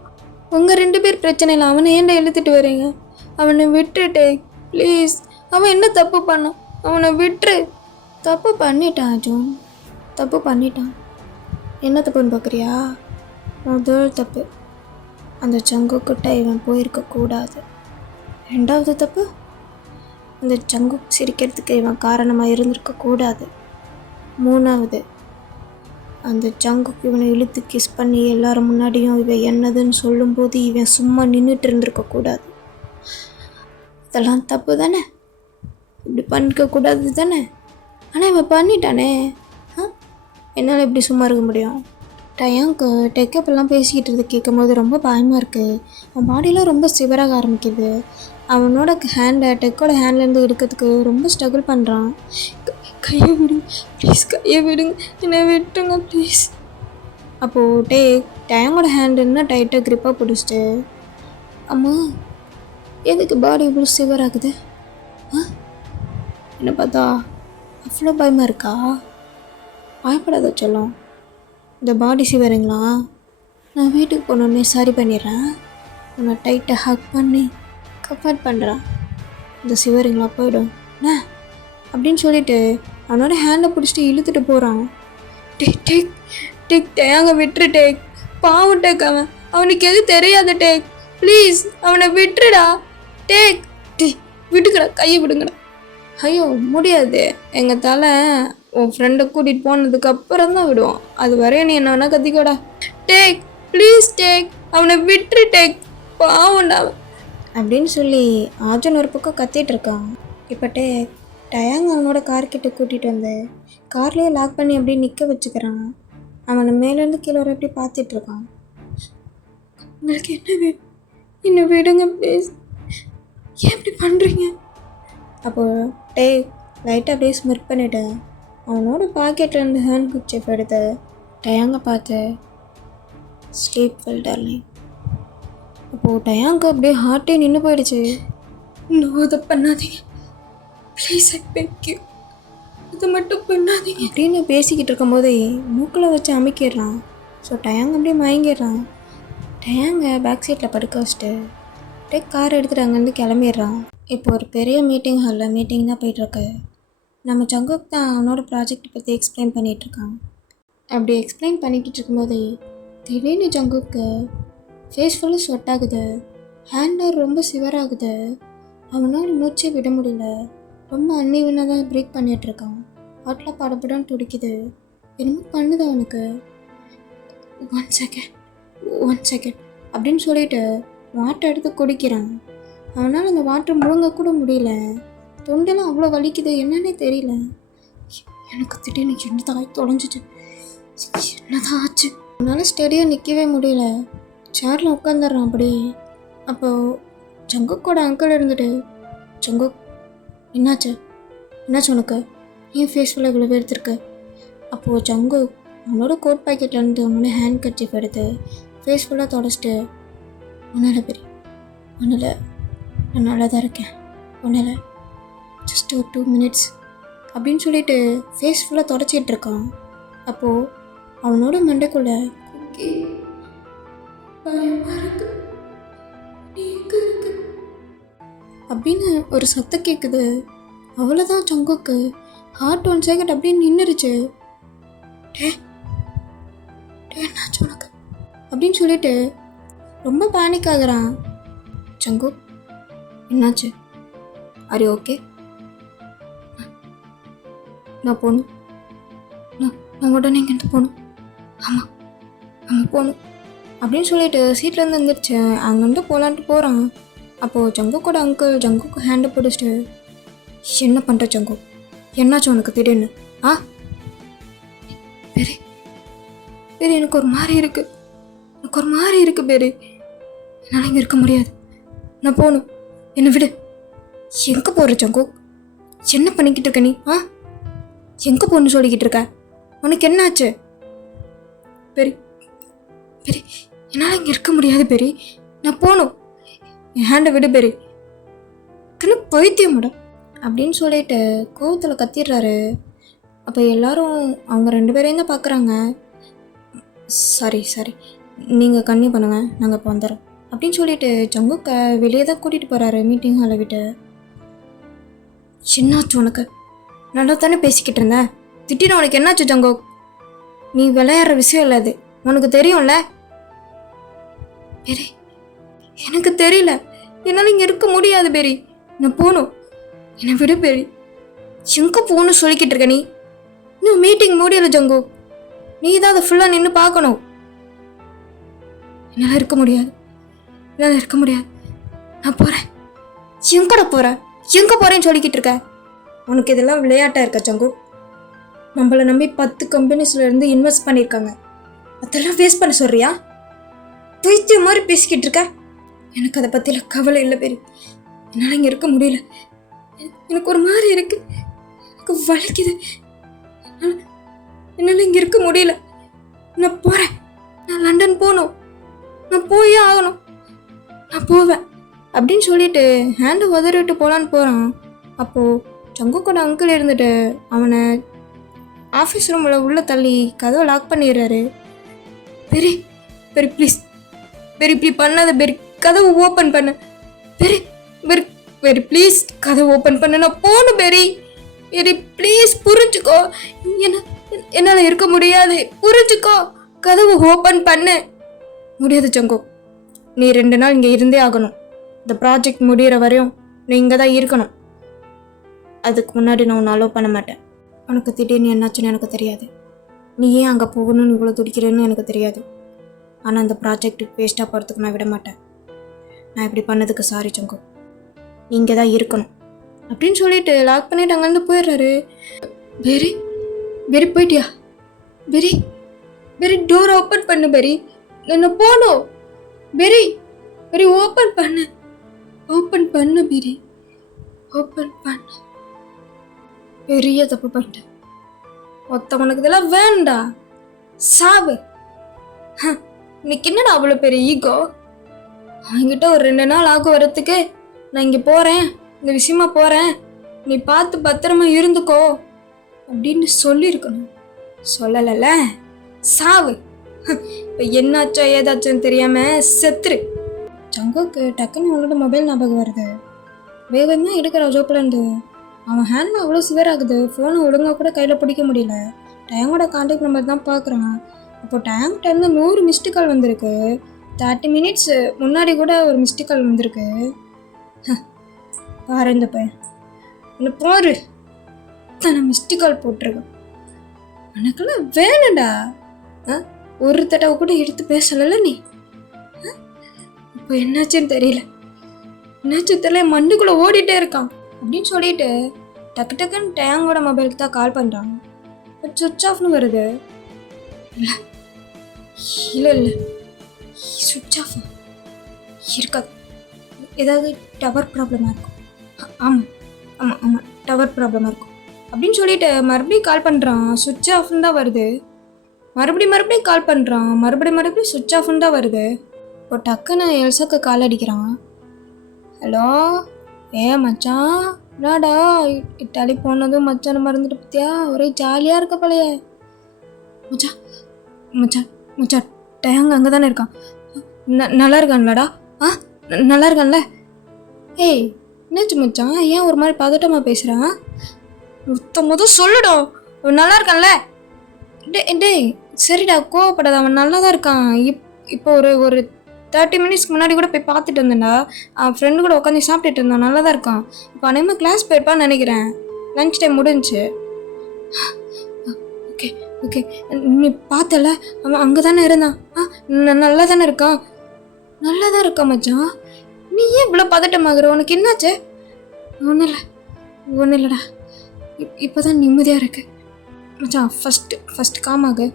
உங்கள் 2 பேர் பிரச்சனை இல்லை, அவனை ஏன்டா இழுத்துட்டு வரீங்க? அவனை விட்டு டேக் ப்ளீஸ். அவன் என்ன தப்பு பண்ணான்? அவனை விட்டுரு. தப்பு பண்ணிட்டான் அர்ஜுன், தப்பு பண்ணிட்டான். என்ன தப்புன்னு பார்க்குறியா? முதல் தப்பு, அந்த சங்குக்கிட்ட இவன் போயிருக்கக்கூடாது. 2வது தப்பு, அந்த சங்கு சிரிக்கிறதுக்கு இவன் காரணமாக இருந்திருக்கக்கூடாது. 3வது, அந்த சங்குக்கு இவனை இழுத்து கிஸ் பண்ணி எல்லாரும் முன்னாடியும் இவன் என்னதுன்னு சொல்லும்போது இவன் சும்மா நின்றுட்டு இருந்திருக்கக்கூடாது. இதெல்லாம் தப்பு தானே? இப்படி பண்ணிக்கக்கூடாது தானே? ஆனால் இவன் பண்ணிட்டானே. என்னால் எப்படி சும்மா இருக்க முடியும்? டயாங்க்கு டெக்கப்பெல்லாம் பேசிக்கிட்டு இருந்து கேட்கும்போது ரொம்ப பயமாக இருக்குது. அவன் பாடியெலாம் ரொம்ப சிவராக ஆரம்பிக்குது. அவனோட டெக்கோட ஹேண்ட்லேருந்து எடுக்கிறதுக்கு ரொம்ப ஸ்ட்ரகிள் பண்ணுறான். கையை விடுங்க ப்ளீஸ், கையை விடுங்க, என்னை விட்டுங்க ப்ளீஸ். அப்போது டயாங்கோட ஹேண்ட் இன்னும் டைட்டாக க்ரிப்பாக பிடிச்சிட்டு, அம்மா எதுக்கு பாடி இவ்வளோ சிவராகுது? என்ன பார்த்தா அவ்வளோ பயமாக இருக்கா? பயப்படாத சொல்லும். இந்த பாடி சிவருங்களா, நான் வீட்டுக்கு போனோடனே சரி பண்ணிடுறேன். உன்னை டைட்டாக ஹக் பண்ணி கம்ஃபர்ட் பண்ணுறான். இந்த சிவருங்களா போயிடும் என்ன அப்படின்னு சொல்லிட்டு அவனோட ஹேண்டை பிடிச்சிட்டு இழுத்துட்டு போகிறான். டேக் டயாங்க விட்டுரு டேக், பாவம் டேக், அவனுக்கு எது தெரியாது டேக் ப்ளீஸ், அவனை விட்டுருடா டேக். விடுங்கடா, கையை விடுங்கடா. ஐயோ முடியாது, எங்கள் தலை உன் ஃப்ரெண்டை கூட்டிகிட்டு போனதுக்கு அப்புறம் தான் விடுவான். அது வரையும் நீ என்ன வேணா கத்திக்கோடா. டேக் ப்ளீஸ் டேக், அவனை விட்டுரு டேக், பாவண்டா அப்படின்னு சொல்லி ஆர்ஜுன் ஒரு பக்கம் கத்திட்டு இருக்கான். இப்போ டயாங் அவனோட கார்கிட்ட கூட்டிகிட்டு வந்து கார்லேயே லாக் பண்ணி அப்படியே நிற்க வச்சுக்கிறான். அவனை மேலேருந்து கீழே வர எப்படி பார்த்துட்டு இருக்கான். உங்களுக்கு என்ன வேணும்? என்ன விடுங்க ப்ளீஸ், ஏன் இப்படி பண்ணுறீங்க? அப்போது லைட்டாக அப்படியே ஸ்மிர்க் பண்ணிவிட்டு அவனோட பாக்கெட்லேருந்து ஹேண்ட் குச்சிப் எடுத்து டயாங்க பார்த்து ஸ்லீப் வெல் டார்லிங். அப்போது டயாங்க அப்படியே ஹார்ட்டே நின்று போயிடுச்சு. இன்னும் அதை பண்ணாதீங்க ப்ளீஸ், ஐ பெக் யூ, அதை மட்டும் பண்ணாதீங்க அப்படின்னு பேசிக்கிட்டு இருக்கும்போதே மூக்கில் வச்சு அமைக்கிடுறான். ஸோ டயாங்க அப்படியே மயங்கிடுறான். டயாங்க பேக் சீட்டில் படுக்க வச்சுட்டு கார் எடுத்துகிட்டு அங்கேருந்து கிளம்பிடுறான். இப்போ ஒரு பெரிய மீட்டிங் ஹாலில் மீட்டிங் தான் போயிட்டுருக்கு. நம்ம ஜங்குக் தான் அவனோட ப்ராஜெக்ட் பற்றி எக்ஸ்பிளைன் பண்ணிகிட்ருக்கான். அப்படி எக்ஸ்பிளைன் பண்ணிக்கிட்டு இருக்கும்போதே திடீர்னு ஜங்குக்கு ஃபேஸ் ஃபுல்லாக ஸ்வெட் ஆகுது, ஹேண்டர் ரொம்ப சிவராகுது, அவனால் மூச்சே விட முடியல, ரொம்ப அன்னிவனாக தான் பிரேக் பண்ணிகிட்ருக்கான். ஹாட்டில் படப்படான்னு துடிக்குது, என்னமோ பண்ணுது அவனுக்கு. ஒன் செகண்ட் அப்படின்னு சொல்லிட்டு வாட்டர் எடுத்து குடிக்கிறான். அவனால் அந்த வாட்டர் முழுங்க கூட முடியல, தொண்டெல்லாம் அவ்வளோ வலிக்குது, என்னன்னே தெரியல. எனக்கு திடீர்னு என்னதான் தொலைஞ்சிச்சு, என்னதான் ஆச்சு, அவனால் ஸ்டெடியாக நிற்கவே முடியல. சேரில் உட்காந்துடுறான் அப்படி. அப்போது ஜங்குக்கோட அங்கிள் இருந்துட்டு, ஜங்குக் என்னாச்சு உனக்கு, ஏன் ஃபேஸ் ஃபுல்லாக இவ்வளோ எடுத்துருக்கு? அப்போது ஜங்குக் அவனோட கோட் பாக்கெட்லேருந்து அவனோட ஹேண்ட் கர்ச்சீஃப் எடுத்து ஃபேஸ் ஃபுல்லாக தொடச்சிட்டு, ஒன்றில் பெரிய ஒன்றில் நான் நல்லா தான் இருக்கேன், ஒன்றில் ஜஸ்ட் ஒரு 2 minutes அப்படின்னு சொல்லிட்டு ஃபேஸ் ஃபுல்லாக தொடச்சிட்டு இருக்கான். அப்போது அவனோட மண்டைக்குள்ள அப்படின்னு ஒரு சத்தம் கேட்குது. அவ்வளோதான், ஜங்குக்கு ஹார்ட் 1 second அப்படியே நின்றுருச்சு. என்னாச்சு உனக்கு அப்படின்னு சொல்லிட்டு ரொம்ப பேனிக் ஆகுறான். ஜங்கு என்னாச்சு, ஆர் யூ ஓகே? நான் போகணும், நான் உடனே இங்கேருந்து போகணும், ஆமாம் போகணும் அப்படின்னு சொல்லிட்டு சீட்லேருந்து வந்துடுச்சு. அங்கேருந்து போகலான்ட்டு போகிறான். அப்போது ஜங்குக்கோட அங்கிள் ஜங்குக்கு ஹேண்டை பிடிச்சிட்டு, என்ன பண்ணுற ஜங்கு, என்னாச்சு உனக்கு திடீர்னு? பெரிய எனக்கு ஒரு மாதிரி இருக்குது பெரிய, என்னால் இங்கே இருக்க முடியாது, நான் போகணும், என்னை விடு. எங்கே போகிற ஜங்கு, என்ன பண்ணிக்கிட்டு இருக்க நீ? எங்கே போகணுன்னு சொல்லிக்கிட்டு இருக்க, உனக்கு என்ன ஆச்சு? பெரிய என்னால் இங்கே இருக்க முடியாது பெரிய, நான் போகணும், என் ஹேண்டை விடு பெரிய, பைத்தியம் மேடம் அப்படின்னு சொல்லிட்டு கோவத்தில் கத்திடுறாரு. அப்போ எல்லாரும் அவங்க 2 பேரையும் தான் பார்க்குறாங்க. சாரி நீங்கள் கன்னியூ பண்ணுங்கள், நாங்கள் இப்போ வந்துடுறோம் அப்படின்னு சொல்லிட்டு ஜங்குக்கை வெளியே தான் கூட்டிகிட்டு போகிறாரு மீட்டிங் ஹாலை விட்டு. என்னாச்சு உனக்கு, நல்லா தானே பேசிக்கிட்டு இருந்தேன், திட்டின உனக்கு என்னாச்சு ஜங்கு? நீ விளையாடுற விஷயம் இல்லை அது, உனக்கு தெரியும்ல. பெரி எனக்கு தெரியல, என்னால் இங்கே இருக்க முடியாது பெரி, நான் போகணும், என்னை விடு பெரி. எங்கே போகணும்னு சொல்லிக்கிட்டு இருக்க நீ? இன்னும் மீட்டிங் முடியலை ஜங்கு, நீ தான் அதை ஃபுல்லாக நின்று பார்க்கணும். என்னால் இருக்க முடியாது, நான் போகிறேன். எங்கட போகிறேன், எங்கே போகிறேன்னு சொல்லிக்கிட்டு இருக்க? உனக்கு இதெல்லாம் விளையாட்டாக இருக்கா ஜங்கு? நம்மளை நம்பி 10 கம்பெனிஸ்லேருந்து இன்வெஸ்ட் பண்ணியிருக்காங்க, அதெல்லாம் வேஸ்ட் பண்ண சொல்கிறியா? பைத்தியம் மாதிரி பேசிக்கிட்டு இருக்க. எனக்கு அதை பற்றியில் கவலை இல்லை பெரிய, என்னால் இங்கே இருக்க முடியல, எனக்கு ஒரு மாதிரி இருக்கு, எனக்கு வலிக்குது, என்னால் இங்கே இருக்க முடியல, நான் போகிறேன், நான் லண்டன் போகணும், நான் போயே ஆகணும், நான் போவேன் அப்படின்னு சொல்லிட்டு ஹேண்டை உதறிட்டு போகலான்னு போகிறான். அப்போது ஜங்குக்கோட அங்கிள் இருந்துட்டு அவனை ஆஃபீஸ் ரூமில் உள்ளே தள்ளி கதவை லாக் பண்ணிடுறாரு. பெரி ப்ளீஸ் பெரி, இப்படி பண்ணாத பெரி, கதவை ஓப்பன் பண்ண பெரி ப்ளீஸ், கதவை ஓப்பன் பண்ண, நான் போகணும் பெரி ப்ளீஸ் புரிஞ்சுக்கோ, என்னால் இருக்க முடியாது, புரிஞ்சுக்கோ, கதவை ஓப்பன் பண்ண. முடியாது ஜங்கு, நீ 2 நாள் இங்கே இருந்தே ஆகணும், இந்த ப்ராஜெக்ட் முடிகிற வரையும் நீ இங்கே தான் இருக்கணும், அதுக்கு முன்னாடி நான் உன்னை அலோவ் பண்ண மாட்டேன் உனக்கு திடீர்னு என்னாச்சுன்னு எனக்கு தெரியாது. நீ ஏன் அங்கே போகணும்னு இவ்வளோ துடிக்கிறேன்னு எனக்கு தெரியாது. ஆனால் அந்த ப்ராஜெக்ட் வேஸ்ட்டாக போகிறதுக்கு நான் விட மாட்டேன். நான் இப்படி பண்ணதுக்கு சாரி சங்கு. நீ இங்கே தான் இருக்கணும் அப்படின்னு சொல்லிட்டு லாக் பண்ணிட்டு அங்கேருந்து போயிடுறாரு. பெரி பெரி போயிட்டியா? பெரி பெரி டோர் ஓப்பன் பண்ணு. பெரி என்ன போகணும். பெரி பெரி ஓப்பன் பண்ணு. ஓப்பன் பண்ணு பெரி. ஓப்பன் பண்ணு. பெரிய தப்பு பண்ணிட்டேன். மொத்தவனுக்கு இதெல்லாம் வேண்டா. சாவு. இன்னைக்கு என்னடா அவ்வளோ பெரிய ஈகோ? அவங்ககிட்ட ஒரு 2 நாள் ஆகும் வரத்துக்கு. நான் இங்கே போகிறேன், இந்த விஷயமா போகிறேன், நீ பார்த்து பத்திரமா இருந்துக்கோ அப்படின்னு சொல்லியிருக்கணும். சொல்லலைல்ல. சாவு. இப்போ என்னாச்சோ ஏதாச்சோன்னு தெரியாமல் செத்துரு. சங்குக்கு டக்குன்னு அவளோட மொபைல் ஞாபகம் வருது. வேகமாக எடுக்கிற ஜோப்பிலேருந்து அவன் ஹேண்டில் அவ்வளோ சிவர் ஆகுது. ஃபோனை ஒழுங்காக கூட கையில் பிடிக்க முடியல. டேங்கோட கான்டாக்ட் நம்பர் தான் பார்க்குறான். அப்போ டேங்க்டேருந்து 100 மிஸ்டு கால் வந்திருக்கு. 30 மினிட்ஸ் முன்னாடி கூட ஒரு மிஸ்டு கால் வந்திருக்கு. பாரு இந்த பையன் என்ன பாரு, தன மிஸ்டு கால் போட்டிருக்கான். உனக்கெல்லாம் வேணும்டா. ஒரு தடவை கூட எடுத்து பேசல நீ. இப்போ என்னாச்சுன்னு தெரியல. என்னாச்சும் தெரியல, மண்டுக்குள்ளே ஓடிட்டே இருக்கான் அப்படின்னு சொல்லிட்டு டக்கு டக்குன்னு டேங்கோட மொபைலுக்கு தான் கால் பண்ணுறாங்க. பட் சுவிட்ச் ஆஃப்னு வருது. இல்லை இல்லை இல்லை, சுவிட்ச் ஆஃப் இருக்காது. ஏதாவது டவர் ப்ராப்ளமாக இருக்கும். ஆமாம் ஆமாம் ஆமாம், டவர் ப்ராப்ளமாக இருக்கும் அப்படின்னு சொல்லிட்டு மறுபடியும் கால் பண்ணுறான். சுவிட்ச் ஆஃப்னு தான் வருது. மறுபடியும் கால் பண்ணுறான். மறுபடியும் சுவிட்ச் ஆஃப்னு தான் வருது. இப்போ டக்குன்னு எல்சாக்கு கால் அடிக்கிறான். ஹலோ மச்சான், என்னடா இட்டாலி போனதும் மச்சானை மறந்துட்டு பார்த்தியா? ஒரே ஜாலியாக இருக்க போலையே. மச்சான் மச்சான் மச்சான் டேங்க அங்கே தானே இருக்கான். நல்லா இருக்கான்லடா? நல்லா இருக்கான்ல? ஏய் என்னாச்சு மச்சான், ஏன் ஒரு மாதிரி பதட்டமாக பேசுகிறான்? மொத்தம் சொல்லுடும். நல்லா இருக்கான்ல? டேய் சரிடா, கோவப்படாத, அவன் நல்லா தான் இருக்கான். இப்போ ஒரு 30 மினிட்ஸ்க்கு முன்னாடி கூட போய் பார்த்துட்டு வந்தேன்டா. அவன் ஃப்ரெண்டு கூட உட்காந்து சாப்பிட்டுட்டு இருந்தான். நல்லா தான் இருக்கான். இப்போ அனைமா கிளாஸ் போயிருப்பான்னு நினைக்கிறேன். லன்ச் டைம் முடிஞ்சிச்சு. ஓகே ஓகே, நீ பார்த்தல அவன் அங்கே தானே இருந்தான். நல்லா தானே இருக்கான். நல்லா தான் இருக்கான் மச்சான். நீ ஏன் இவ்வளோ பதட்டமாகற? உனக்கு என்னாச்சு? ஒன்றும் இல்லைடா, இப்போ தான் நிம்மதியாக இருக்கு மச்சான். ஃபஸ்ட்டு காமாகு.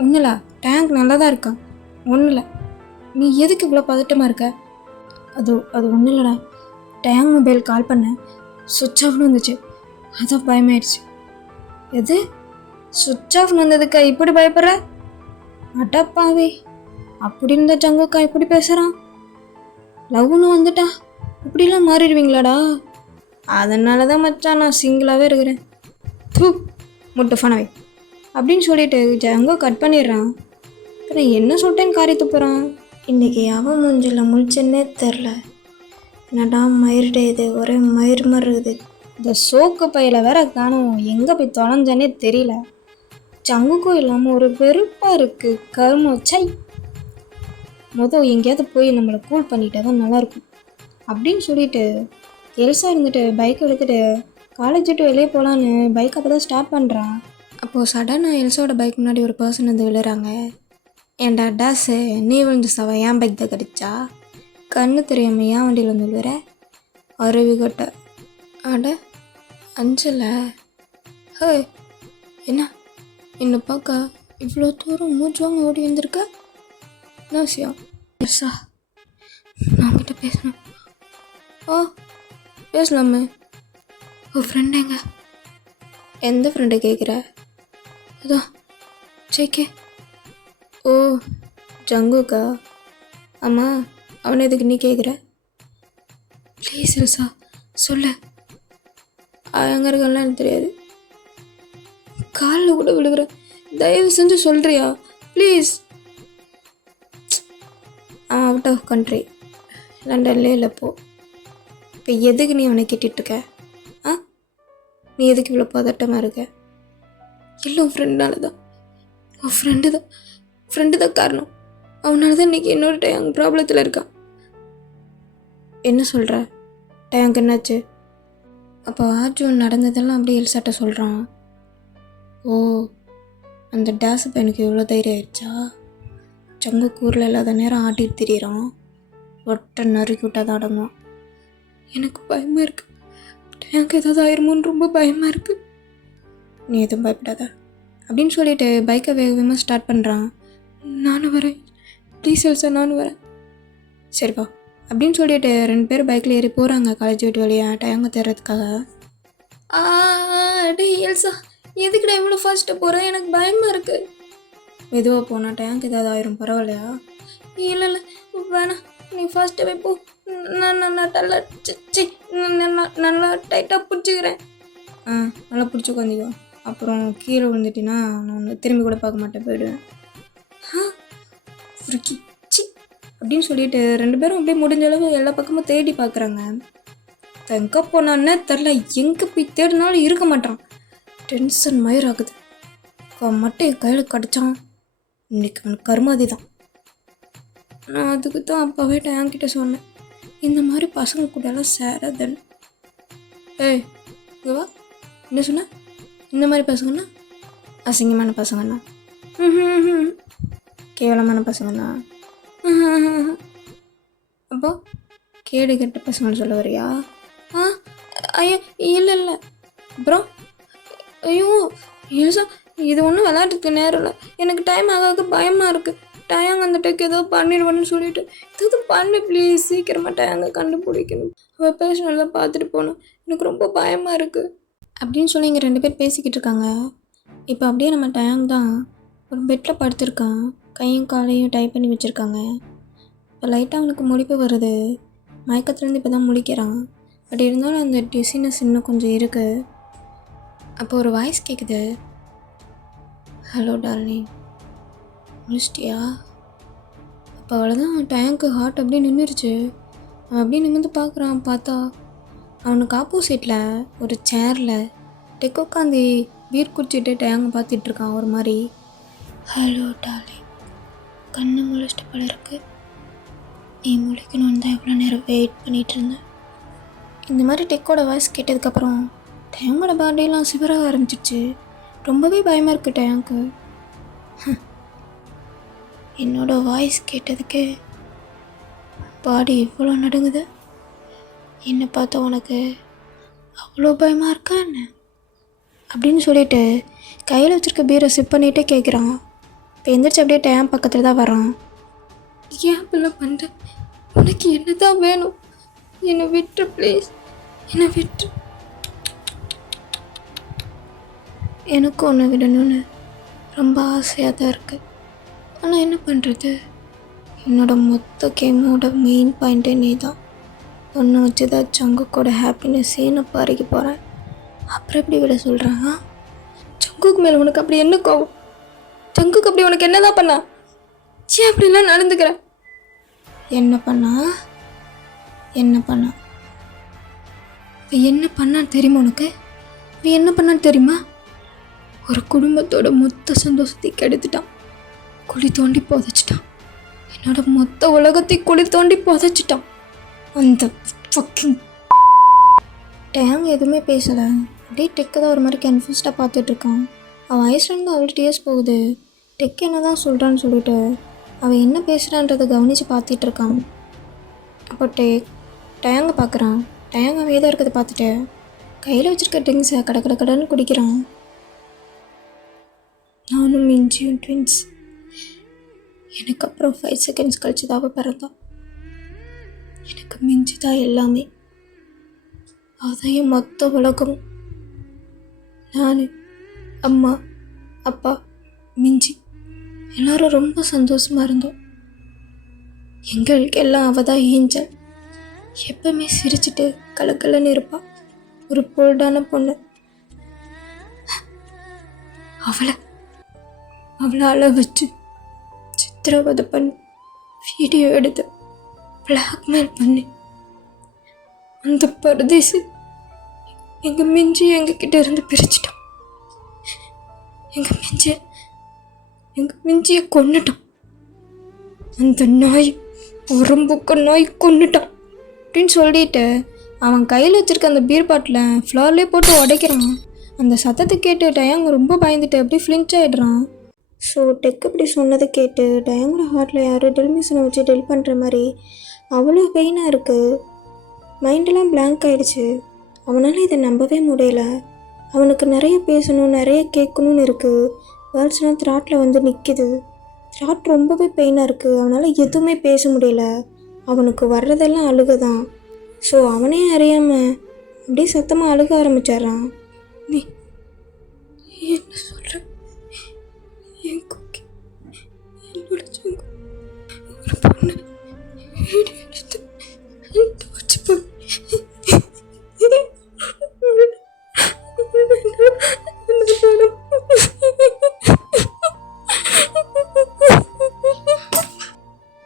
ஒன்றும் இல்லை, டேங்க் நல்லா தான் இருக்கான். ஒன்றும் இல்லை, நீ எதுக்கு இவ்வளோ பதட்டமாக இருக்க? அது ஒன்றும் இல்லைடா, டேங் மொபைல் கால் பண்ணேன், சுவிட்ச் ஆஃப்னு வந்துச்சு, அதான் பயமாயிடுச்சு. எது சுவிட்ச் ஆஃப்னு வந்ததுக்கா இப்படி பயப்படுற? அடப்பாவே, அப்படி இருந்த ஜங்குக்கா இப்படி பேசுகிறான். லவ்னு வந்துட்டா இப்படிலாம் மாறிடுவீங்களாடா? அதனால தான் மச்சான் நான் சிங்கிளாகவே இருக்கிறேன். முட்டை ஃபனவை அப்படின்னு சொல்லிட்டு ஜங்கோ கட் பண்ணிடுறான். அப்புறம் என்ன சொல்லிட்டேன்னு காரி துப்புறான். இன்றைக்கி அவன் மூஞ்சில் முழிச்சன்னே தெரில. என்னடா மயிர்டே, இது ஒரே மயிர் மாதிரி இருக்குது. இந்த சோக்கு பையில வேற காணும், எங்கே போய் தொலைஞ்சனே தெரியல. சங்குக்கும் இல்லாமல் ஒரு வெறுப்பாக இருக்குது. கருமம் சை. எங்கேயாவது போய் நம்மளை கூல் பண்ணிட்டா தான் நல்லாயிருக்கும் அப்படின்னு சொல்லிட்டு எல்சா இருந்துட்டு பைக் எடுத்துகிட்டு காலேஜ் விட்டு வெளியே போகலான்னு பைக் அப்போ தான் ஸ்டார்ட் பண்ணுறான். அப்போது சடனாக எல்சாவோட பைக் முன்னாடி ஒரு பர்சன் வந்து விழுறாங்க. ஏன்டா டாஸு, நீ விழுந்து சவா ஏன் பைக் தான் கடிச்சா? கண்ணு தெரியாமல் ஏன் வண்டியில் வந்து விழுற? அருவி கொட்டை. அட அஞ்சலை, ஹே என்ன என்னை பார்க்க இவ்வளோ தூரம் மூச்சுவாங்க ஓடி வந்திருக்க? என்ன விஷயம்? எஸ்ஸா, நான் உங்ககிட்ட பேசணும். பேசலாமே. ஃப்ரெண்ட் எங்க? எந்த ஃப்ரெண்டை கேட்குற? அதான் ஜேகே. ஓ ஜங்குக்கா? ஆமாம், அவனை எதுக்கு நீ கேட்குற? ப்ளீஸ் எல்சா சொல்ல. எங்கே இருக்கான்லாம் எனக்கு தெரியாது. காலில் கூட விழுகிறேன், தயவு செஞ்சு சொல்கிறியா ப்ளீஸ்? அவுட் ஆஃப் கண்ட்ரி, லண்டன்லேயே இல்லை. இப்போ எதுக்கு நீ அவனை கேட்டுட்ருக்க? நீ எதுக்கு இவ்வளோ பதட்டமாக இருக்க? எல்லாம் ஃப்ரெண்டால தான். உன் ஃப்ரெண்டு தான் காரணம். அவனால தான் இன்றைக்கி இன்னொரு டேங்க் ப்ராப்ளத்தில் இருக்கான். என்ன சொல்கிற? டேங்க் என்னாச்சு? அப்போ ஆர்ஜுன் நடந்ததெல்லாம் அப்படியே எல்சாட்ட சொல்கிறான். ஓ, அந்த டேஸ் பையனுக்கு எவ்வளோ தைரியம் ஆயிடுச்சா? சங்கு கூரில் இல்லாத நேரம் ஆட்டிட்டு திரியிறான். ஒட்டை நறுக்கி விட்டால் தான் அடங்குவான். எனக்கு பயமாக இருக்குது. எனக்கு ஏதாவது ஆயிருமோன்னு ரொம்ப பயமாக இருக்குது. நீ எதுவும் பயப்படாத அப்படின்னு சொல்லிட்டு பைக்கை வேகமாக ஸ்டார்ட் பண்ணுறான். நானும் வரேன், ப்ளீஸ் எல்சா நானும் வரேன். சரிப்பா அப்படின்னு சொல்லிட்டு 2 பேர் பைக்கில் ஏறி போகிறாங்க காலேஜ் விட்டு வெளியே டயங்க தேடுறதுக்காக. டே எல்சா, எதுக்குடா இவ்வளோ ஃபாஸ்ட்டாக போகிறேன்? எனக்கு பயமாக இருக்குது. மெதுவாக போனால் டேங்க் ஏதாவது ஆயிரும், பரவாயில்லையா? இல்லை இல்லை வேணாம், நீ ஃபாஸ்ட்டாகவே போ. நான் நல்லா நல்லா டைட்டாக பிடிச்சிக்கிறேன். நல்லா பிடிச்சி உட்காந்துக்கோ. அப்புறம் கீழே விழுந்துட்டினா நான் திரும்பி கூட பார்க்க மாட்டேன், போயிடுவேன். ருக்கி சி அப்படின்னு சொல்லிட்டு 2 பேரும் அப்படியே முடிஞ்ச அளவு எல்லா பக்கமும் தேடி பார்க்குறாங்க. எங்கே போனான்னே தெரில, எங்கே போய் தேடினாலும் இருக்க மாட்டான். டென்ஷன் மயிர் ஆகுது. அவன் மட்டும் என் கையில் கிடச்சான், இன்னைக்கு அவனுக்கு கருமாதி தான். நான் அதுக்கு தான் அப்போவே என்கிட்ட சொன்னேன், இந்த மாதிரி பசங்க கூட எல்லாம் சேராதன்னு. ஏய் இங்கே வா. என்ன சொன்ன? இந்த மாதிரி பசங்கண்ணா அசிங்கமான பசங்கண்ணா, கேவலமான பசங்கண்ணா, அப்போ கேடு கெட்ட பசங்கன்னு சொல்ல வரியா? ஐயோ இல்லை இல்லை. அப்புறம் ஐயோ ஏசா, இது ஒன்றும் விளையாட்டுக்கு நேரம் இல்லை. எனக்கு டைம் ஆகாது, பயமாக இருக்குது. டயாங்க அந்த டேக்கு ஏதோ பண்ணிடுவேன்னு சொல்லிட்டு ஏதாவது பண்ணு ப்ளீஸ். சீக்கிரமாக டயாங்க கண்டுபிடிக்கணும். அவள் பேஷனெல்லாம் பார்த்துட்டு போகணும். எனக்கு ரொம்ப பயமாக இருக்குது அப்படின்னு சொல்லி இங்கே 2 பேர் பேசிக்கிட்டு இருக்காங்க. இப்போ அப்படியே நம்ம டயாங் தான் ஒரு பெட்டில் படுத்திருக்கான். கையும் காலையும் டைப் பண்ணி வச்சுருக்காங்க. இப்போ லைட்டாக அவனுக்கு முழிப்பு வருது. மயக்கத்துலேருந்து இப்போ தான் முழிக்கிறான். பட் இருந்தாலும் அந்த டிசினஸ் இன்னும் கொஞ்சம் இருக்குது. அப்போ ஒரு வாய்ஸ் கேட்குது. ஹலோ டார்லிங், முடிச்சிட்டியா? அப்போ அவ்வளோதான், டேங்க்கு ஹார்ட் அப்படியே நின்றுருச்சு. அவன் அப்படியே நிமிர்ந்து பார்க்குறான். பார்த்தா அவனுக்கு ஆப்போசிட்டில் ஒரு சேரில் டெக் உட்காந்து பீர் குடிச்சிட்டு டேங்க பார்த்துட்ருக்கான் ஒரு மாதிரி. ஹலோ டார்லிங், கண்ணு முழிச்சிட்டு போல இருக்கு. நீ முழிக்கணும்னு தான் எவ்வளோ நேரம் வெயிட் பண்ணிகிட்டு இருந்தேன். இந்த மாதிரி டெக்கோட வாய்ஸ் கேட்டதுக்கப்புறம் டேங்கோட பாடியெல்லாம் சிவராக ஆரம்பிச்சிடுச்சு. ரொம்பவே பயமாக இருக்குது டேங்க்கு. என்னோட வாய்ஸ் கேட்டதுக்கு பாடி இவ்வளோ நடுங்குது. என்னை பார்த்தா உனக்கு அவ்வளோ பயமாக இருக்கா என்ன அப்படின்னு சொல்லிட்டு கையில் வச்சுருக்க பீரை சிப் பண்ணிகிட்டே கேட்குறான். இப்போ எந்திரிச்சு அப்படியே டேம் பக்கத்தில் தான் வரான். ஏன் அப்படிலாம் பண்ணுற? உனக்கு என்ன தான் வேணும்? என்னை விட்டுரு ப்ளீஸ், என்னை விட்டுரு. எனக்கும் ஒன்று விடணும்னு ரொம்ப ஆசையாக தான் இருக்குது. ஆனால் என்ன பண்ணுறது? என்னோடய மொத்த கேமோட மெயின் பாயிண்ட்டே நீ தான். ஒன்று வச்சு தான் சங்குக்கோட ஹாப்பினஸ்ஸே நான் பறிக்க போகிறேன். அப்புறம் எப்படி விட சொல்கிறேன்? சங்குக்கு மேலே உனக்கு அப்படி என்ன கோவம்? சங்குக்கு அப்படி உனக்கு என்ன தான் பண்ணா? ஏன் அப்படிலாம் நடந்துக்கிறேன்? என்ன பண்ணா? என்ன பண்ணா தெரியுமா உனக்கு? என்ன பண்ணான்னு தெரியுமா? ஒரு குடும்பத்தோட மொத்த சந்தோஷத்தை கெடுத்துட்டான். குழி தோண்டி புதைச்சிட்டான். என்னோட மொத்த உலகத்தை குழி தோண்டி புதைச்சிட்டான். அந்த ஃபக்கிங் டேங் எதுவுமே பேசலை. அப்படியே டெக்கை தான் ஒரு மாதிரி கன்ஃபியூஸ்டாக பார்த்துட்ருக்கான். அவன் ஐஸ்லேருந்து அவ்வளோ டேஸ் போகுது. டெக் என்ன தான் சொல்கிறான்னு சொல்லிட்டு அவன் என்ன பேசுகிறான்றதை கவனித்து பார்த்துட்ருக்கான். அப்போ டேங்கை பார்க்குறான். டேங் அவன் ஏதோ இருக்கிறத பார்த்துட்டு கையில் வச்சுருக்க ட்ரிங்க்ஸை கடன்னு குடிக்கிறான். நானும் மிஞ்சியும் ட்வின்ஸ். எனக்கு அப்புறம் 5 செகண்ட்ஸ் கழிச்சு தான் அவள் பிறந்தான். எனக்கு மிஞ்சி தான் எல்லாமே. அதையும் மொத்த உலகம். நான், அம்மா, அப்பா, மிஞ்சி எல்லாரும் ரொம்ப சந்தோஷமாக இருந்தோம். எங்களுக்கு எல்லாம் அவள் தான் ஏஞ்சல். எப்பவுமே சிரிச்சுட்டு கலக்கலன்னு இருப்பாள். ஒரு போல்டான பொண்ணு. அவளை அழ வச்சு சித்திரவதை பண்ணி வீடியோ எடுத்து பிளாக்மெயில் பண்ணி அந்த பரதேசி எங்கள் மிஞ்சி எங்ககிட்ட இருந்து பிரிச்சிட்டான். எங்கள் மிஞ்சியை கொன்னுட்டான். அந்த நாய் உரம்புக்க நாய் கொன்னுட்டான் அப்படின்னு சொல்லிட்டு அவன் கையில் வச்சுருக்க அந்த பீர் பாட்டில் ஃப்ளார்லேயே போட்டு உடைக்கிறான். அந்த சத்தத்தை கேட்டு டயாங் ரொம்ப பயந்துட்டு அப்படியே ஃப்ளின்ச் ஆகிடுறான். ஸோ டெக் இப்படி சொன்னதை கேட்டு டயாங்கோட ஹார்ட்டில் யாரோ ட்ரில் மிஷினை வச்சு ட்ரில் பண்ணுற மாதிரி அவ்வளோ பெயினாக இருக்குது. மைண்டெல்லாம் பிளாங்க் ஆகிடுச்சு. அவனால் இதை நம்பவே முடியல. அவனுக்கு நிறைய பேசணும், நிறைய கேட்கணும்னு இருக்குது. வேர்ட்ஸ்லாம் த்ராட்டில் வந்து நிற்கிது. த்ராட் ரொம்பவே பெயினாக இருக்குது. அவனால் எதுவுமே பேச முடியல. அவனுக்கு வர்றதெல்லாம் அழுக தான். ஸோ அவனே அறியாமல் அப்படியே சத்தமாக அழுக ஆரம்பிச்சிட்றான். நீ என்ன சொல்கிற? என் குக்கி, என்னோட சங்கு, ஒரு பொண்ணு வீடியோ எடுத்து வச்சு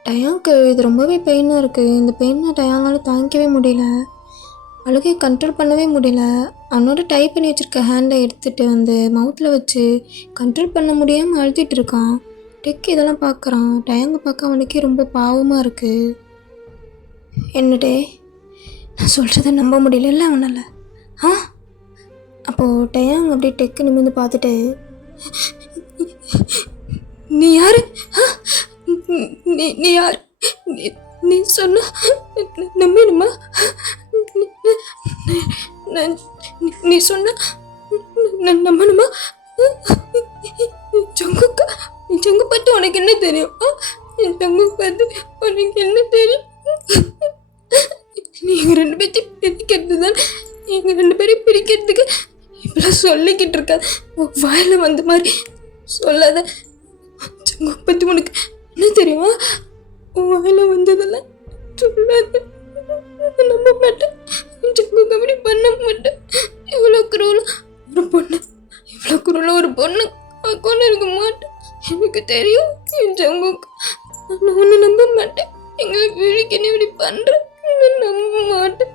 டயாங்க்கு இது ரொம்பவே பெயினாக இருக்குது. இந்த பெயினை டயாங்கால் தாங்கிக்கவே முடியல. அழுகையை கண்ட்ரோல் பண்ணவே முடியல. அவனோட டைப் பண்ணி வச்சுருக்க ஹேண்டை எடுத்துகிட்டு வந்து மவுத்தில் வச்சு கண்ட்ரோல் பண்ண முடியாமல் அழுத்திட்டு இருக்கான். டெக் இதெல்லாம் பார்க்குறான். டயாங்கை பார்க்க அவனுக்கே ரொம்ப பாவமாக இருக்குது. என்னடே, நான் சொல்கிறத நம்ப முடியல அவனால். அப்போது டயாங் அப்படியே டெக்கு நிமிர்ந்து பார்த்துட்டு, நீ யார்? நீ யார்? நீ சொன்ன நம்பிடுமா? நீ சொன்ன நம்பணுமா? ஜங்குக்கா, ஜங்கு பற்றி உனக்கு என்ன தெரியும்? ஜங்கு பற்றி உனக்கு என்ன தெரியும்? நீங்கள் 2 பேர்த்தையும் பிரிக்கிறது தான். நீங்கள் 2 பேரையும் பிரிக்கிறதுக்கு இப்பெல்லாம் சொல்லிக்கிட்டு இருக்காது. வாயில் வந்த மாதிரி சொல்லாத. ஜங்கு பற்றி உனக்கு என்ன தெரியுமா? வாயில் வந்ததெல்லாம் சொல்லாத. நம்ப மாட்டேன். ஜங்குக்கு அப்படி பண்ண மாட்டேன். இவ்வளோ குரூலாக ஒரு பொண்ணு அக்கௌண்ட் இருக்க மாட்டேன். எனக்கு தெரியும் ஜங்குக்கு. நான் ஒன்று நம்ப மாட்டேன். எங்களை விழிக்க நீ இப்படி பண்ணுறேன், நம்ப மாட்டேன்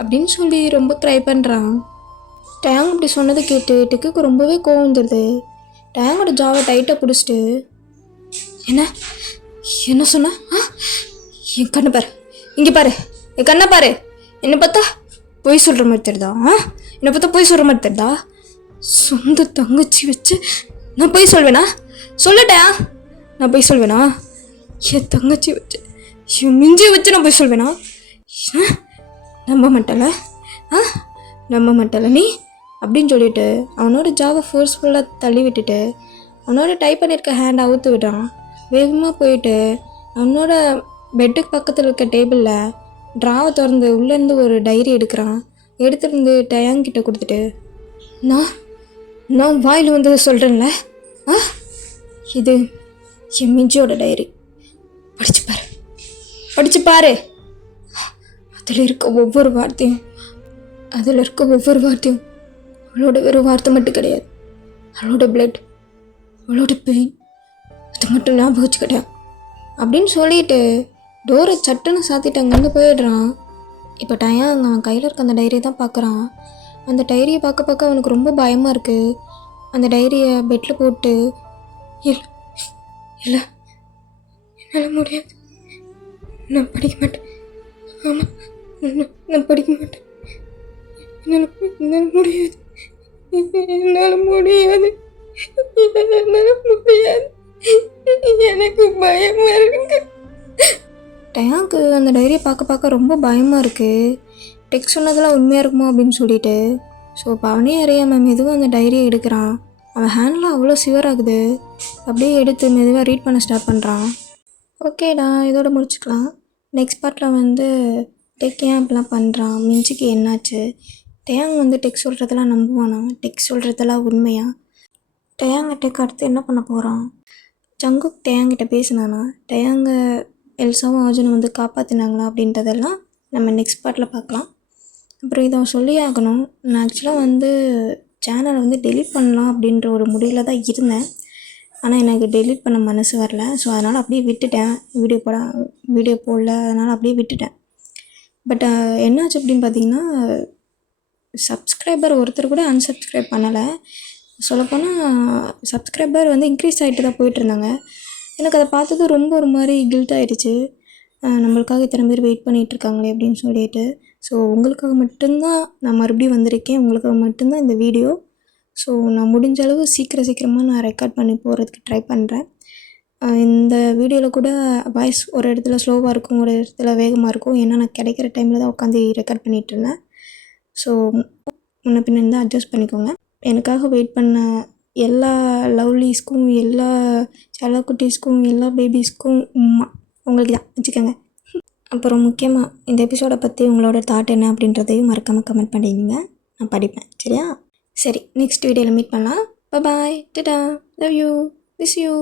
அப்படின்னு சொல்லி ரொம்ப ட்ரை பண்ணுறான். டயாங் அப்படி சொன்னதை கேட்டு டெக்குக்கு ரொம்பவே கோவம் வந்துடுது. டயாங்கோட ஜாவை டைட்டாக பிடிச்சிட்டு, என்ன சொன்ன? என் கண்ணை பாரு, இங்கே பாரு, என் கண்ணை பாரு. என்னை பார்த்தா பொய் சொல்கிற மாதிரி தெரியுதா? என்னை பார்த்தா பொய் சொல்கிற மாதிரி தெரியுதா? சொந்த தங்கச்சி வச்சு நான் பொய் சொல்வேனா? சொல்லட்டேன், நான் பொய் சொல்வேனா? என் தங்கச்சி வச்சு, என் மிஞ்சியை வச்சு நான் பொய் சொல்வேனா? நம்ப மாட்டல நீ அப்படின்னு சொல்லிட்டு அவனோட ஜாவை ஃபோர்ஸ்ஃபுல்லாக தள்ளி விட்டுட்டு அவனோட டைப் பண்ணியிருக்க ஹேண்டை அவுத்து விட்டான். வேகமாக போயிட்டு அவனோட பெட்டுக்கு பக்கத்தில் இருக்க டேபிளில் ட்ராவை திறந்து உள்ளேருந்து ஒரு டைரி எடுக்கிறான். எடுத்துருந்து டயாங்கிட்ட கொடுத்துட்டு, நான் வாயில் வந்ததை சொல்கிறேன்ல, இது என் மிஞ்சியோட டைரி, படிச்சு பாரு. அதில் இருக்க ஒவ்வொரு வார்த்தையும் அவளோட வெறும் வார்த்தை மட்டும் கிடையாது. அவளோட பிளட், அவளோட பெயின், அது மட்டும் ஞாபகம் வச்சுக்கிட்டேன் அப்படின்னு சொல்லிட்டு டோரை சட்டுன்னு சாத்திட்டு அங்கேருந்து போயிடுறான். இப்போ டயாங் அவன் கையில் இருக்க அந்த டைரியை தான் பார்க்குறான். அந்த டைரியை பார்க்க அவனுக்கு ரொம்ப பயமாக இருக்குது. அந்த டைரியை பெட்டில் போட்டு, இல்லை என்னால் முடியாது, நான் படிக்க மாட்டேன். ஆமாம், நான் படிக்க மாட்டேன். என்னால் முடியாது. எனக்கு பயமாக இருக்கு. டயாங்க்கு அந்த டைரியை பார்க்க ரொம்ப பயமாக இருக்குது. டெக்ஸ்ட் சொன்னதெல்லாம் உண்மையாக இருக்குமோ அப்படின்னு சொல்லிட்டு. ஸோ இப்போ அவனே அறியாமல் மெதுவாக அந்த டைரியை எடுக்கிறான். அவன் ஹேண்டில் அவ்வளோ சிவர் ஆகுது. அப்படியே எடுத்து மெதுவாக ரீட் பண்ண ஸ்டார்ட் பண்ணுறான். ஓகேடா, இதோட முடிச்சுக்கலாம். நெக்ஸ்ட் பார்ட்டில் வந்து டெக் ஏன் அப்படிலாம் பண்ணுறான், மிஞ்சிக்கு என்னாச்சு, டயாங் டெக் சொல்கிறதெல்லாம் நம்புவானா, டெக் சொல்கிறதெல்லாம் உண்மையா, டயாங்க டெக் அடுத்து என்ன பண்ண போகிறான், ஜங்குக் டயாங்கிட்ட பேசினானா, டயாங்க எல்சாவும் அர்ஜுனும் காப்பாற்றினாங்களா அப்படின்றதெல்லாம் நம்ம நெக்ஸ்ட் பார்ட்டில் பார்க்கலாம். அப்புறம் இதை சொல்லியே ஆகணும். நான் ஆக்சுவலாக சேனலை டெலீட் பண்ணலாம் அப்படின்ற ஒரு முடிவில் தான் இருந்தேன். ஆனால் எனக்கு டெலீட் பண்ண மனசு வரல. ஸோ அதனால் அப்படியே விட்டுட்டேன். வீடியோ போடல, அதனால் அப்படியே விட்டுட்டேன். பட் என்னாச்சு அப்படின்னு பார்த்தீங்கன்னா, சப்ஸ்கிரைபர் ஒருத்தர் கூட அன்சப்ஸ்கிரைப் பண்ணலை. சொல்லப்போனால் சப்ஸ்கிரைபர் இன்க்ரீஸ் ஆகிட்டு தான் போயிட்டுருந்தாங்க. எனக்கு அதை பார்த்தது ரொம்ப ஒரு மாதிரி கில்ட் ஆகிடுச்சு. நம்மளுக்காக இத்தனை பேர் வெயிட் பண்ணிகிட்ருக்காங்களே அப்படின்னு சொல்லிட்டு. ஸோ உங்களுக்காக மட்டும்தான் நான் மறுபடியும் வந்திருக்கேன். உங்களுக்காக மட்டும்தான் இந்த வீடியோ. ஸோ நான் முடிஞ்ச அளவு சீக்கிரமாக நான் ரெக்கார்ட் பண்ணி போகிறதுக்கு ட்ரை பண்ணுறேன். இந்த வீடியோவில் கூட வாய்ஸ் ஒரு இடத்துல ஸ்லோவாக இருக்கும், ஒரு இடத்துல வேகமாக இருக்கும். ஏன்னா நான் கிடைக்கிற டைமில் தான் உட்காந்து ரெக்கார்ட் பண்ணிகிட்ருந்தேன். ஸோ முன்ன பின்ன இருந்தால் அட்ஜஸ்ட் பண்ணிக்கோங்க. எனக்காக வெயிட் பண்ண எல்லா லவ்லீஸ்க்கும், எல்லா செல்லக்குட்டீஸ்க்கும், எல்லா பேபிஸ்க்கும் உங்களுக்கு தான் வச்சுக்கோங்க. அப்புறம் முக்கியமாக இந்த எபிசோடை பற்றி உங்களோட தாட் என்ன அப்படின்றதையும் மறக்காமல் கமெண்ட் பண்ணிடுங்க, நான் படிப்பேன். சரியா? சரி, நெக்ஸ்ட் வீடியோவில் மீட் பண்ணலாம். பாய், டாடா, லவ் யூ, மிஸ் யூ.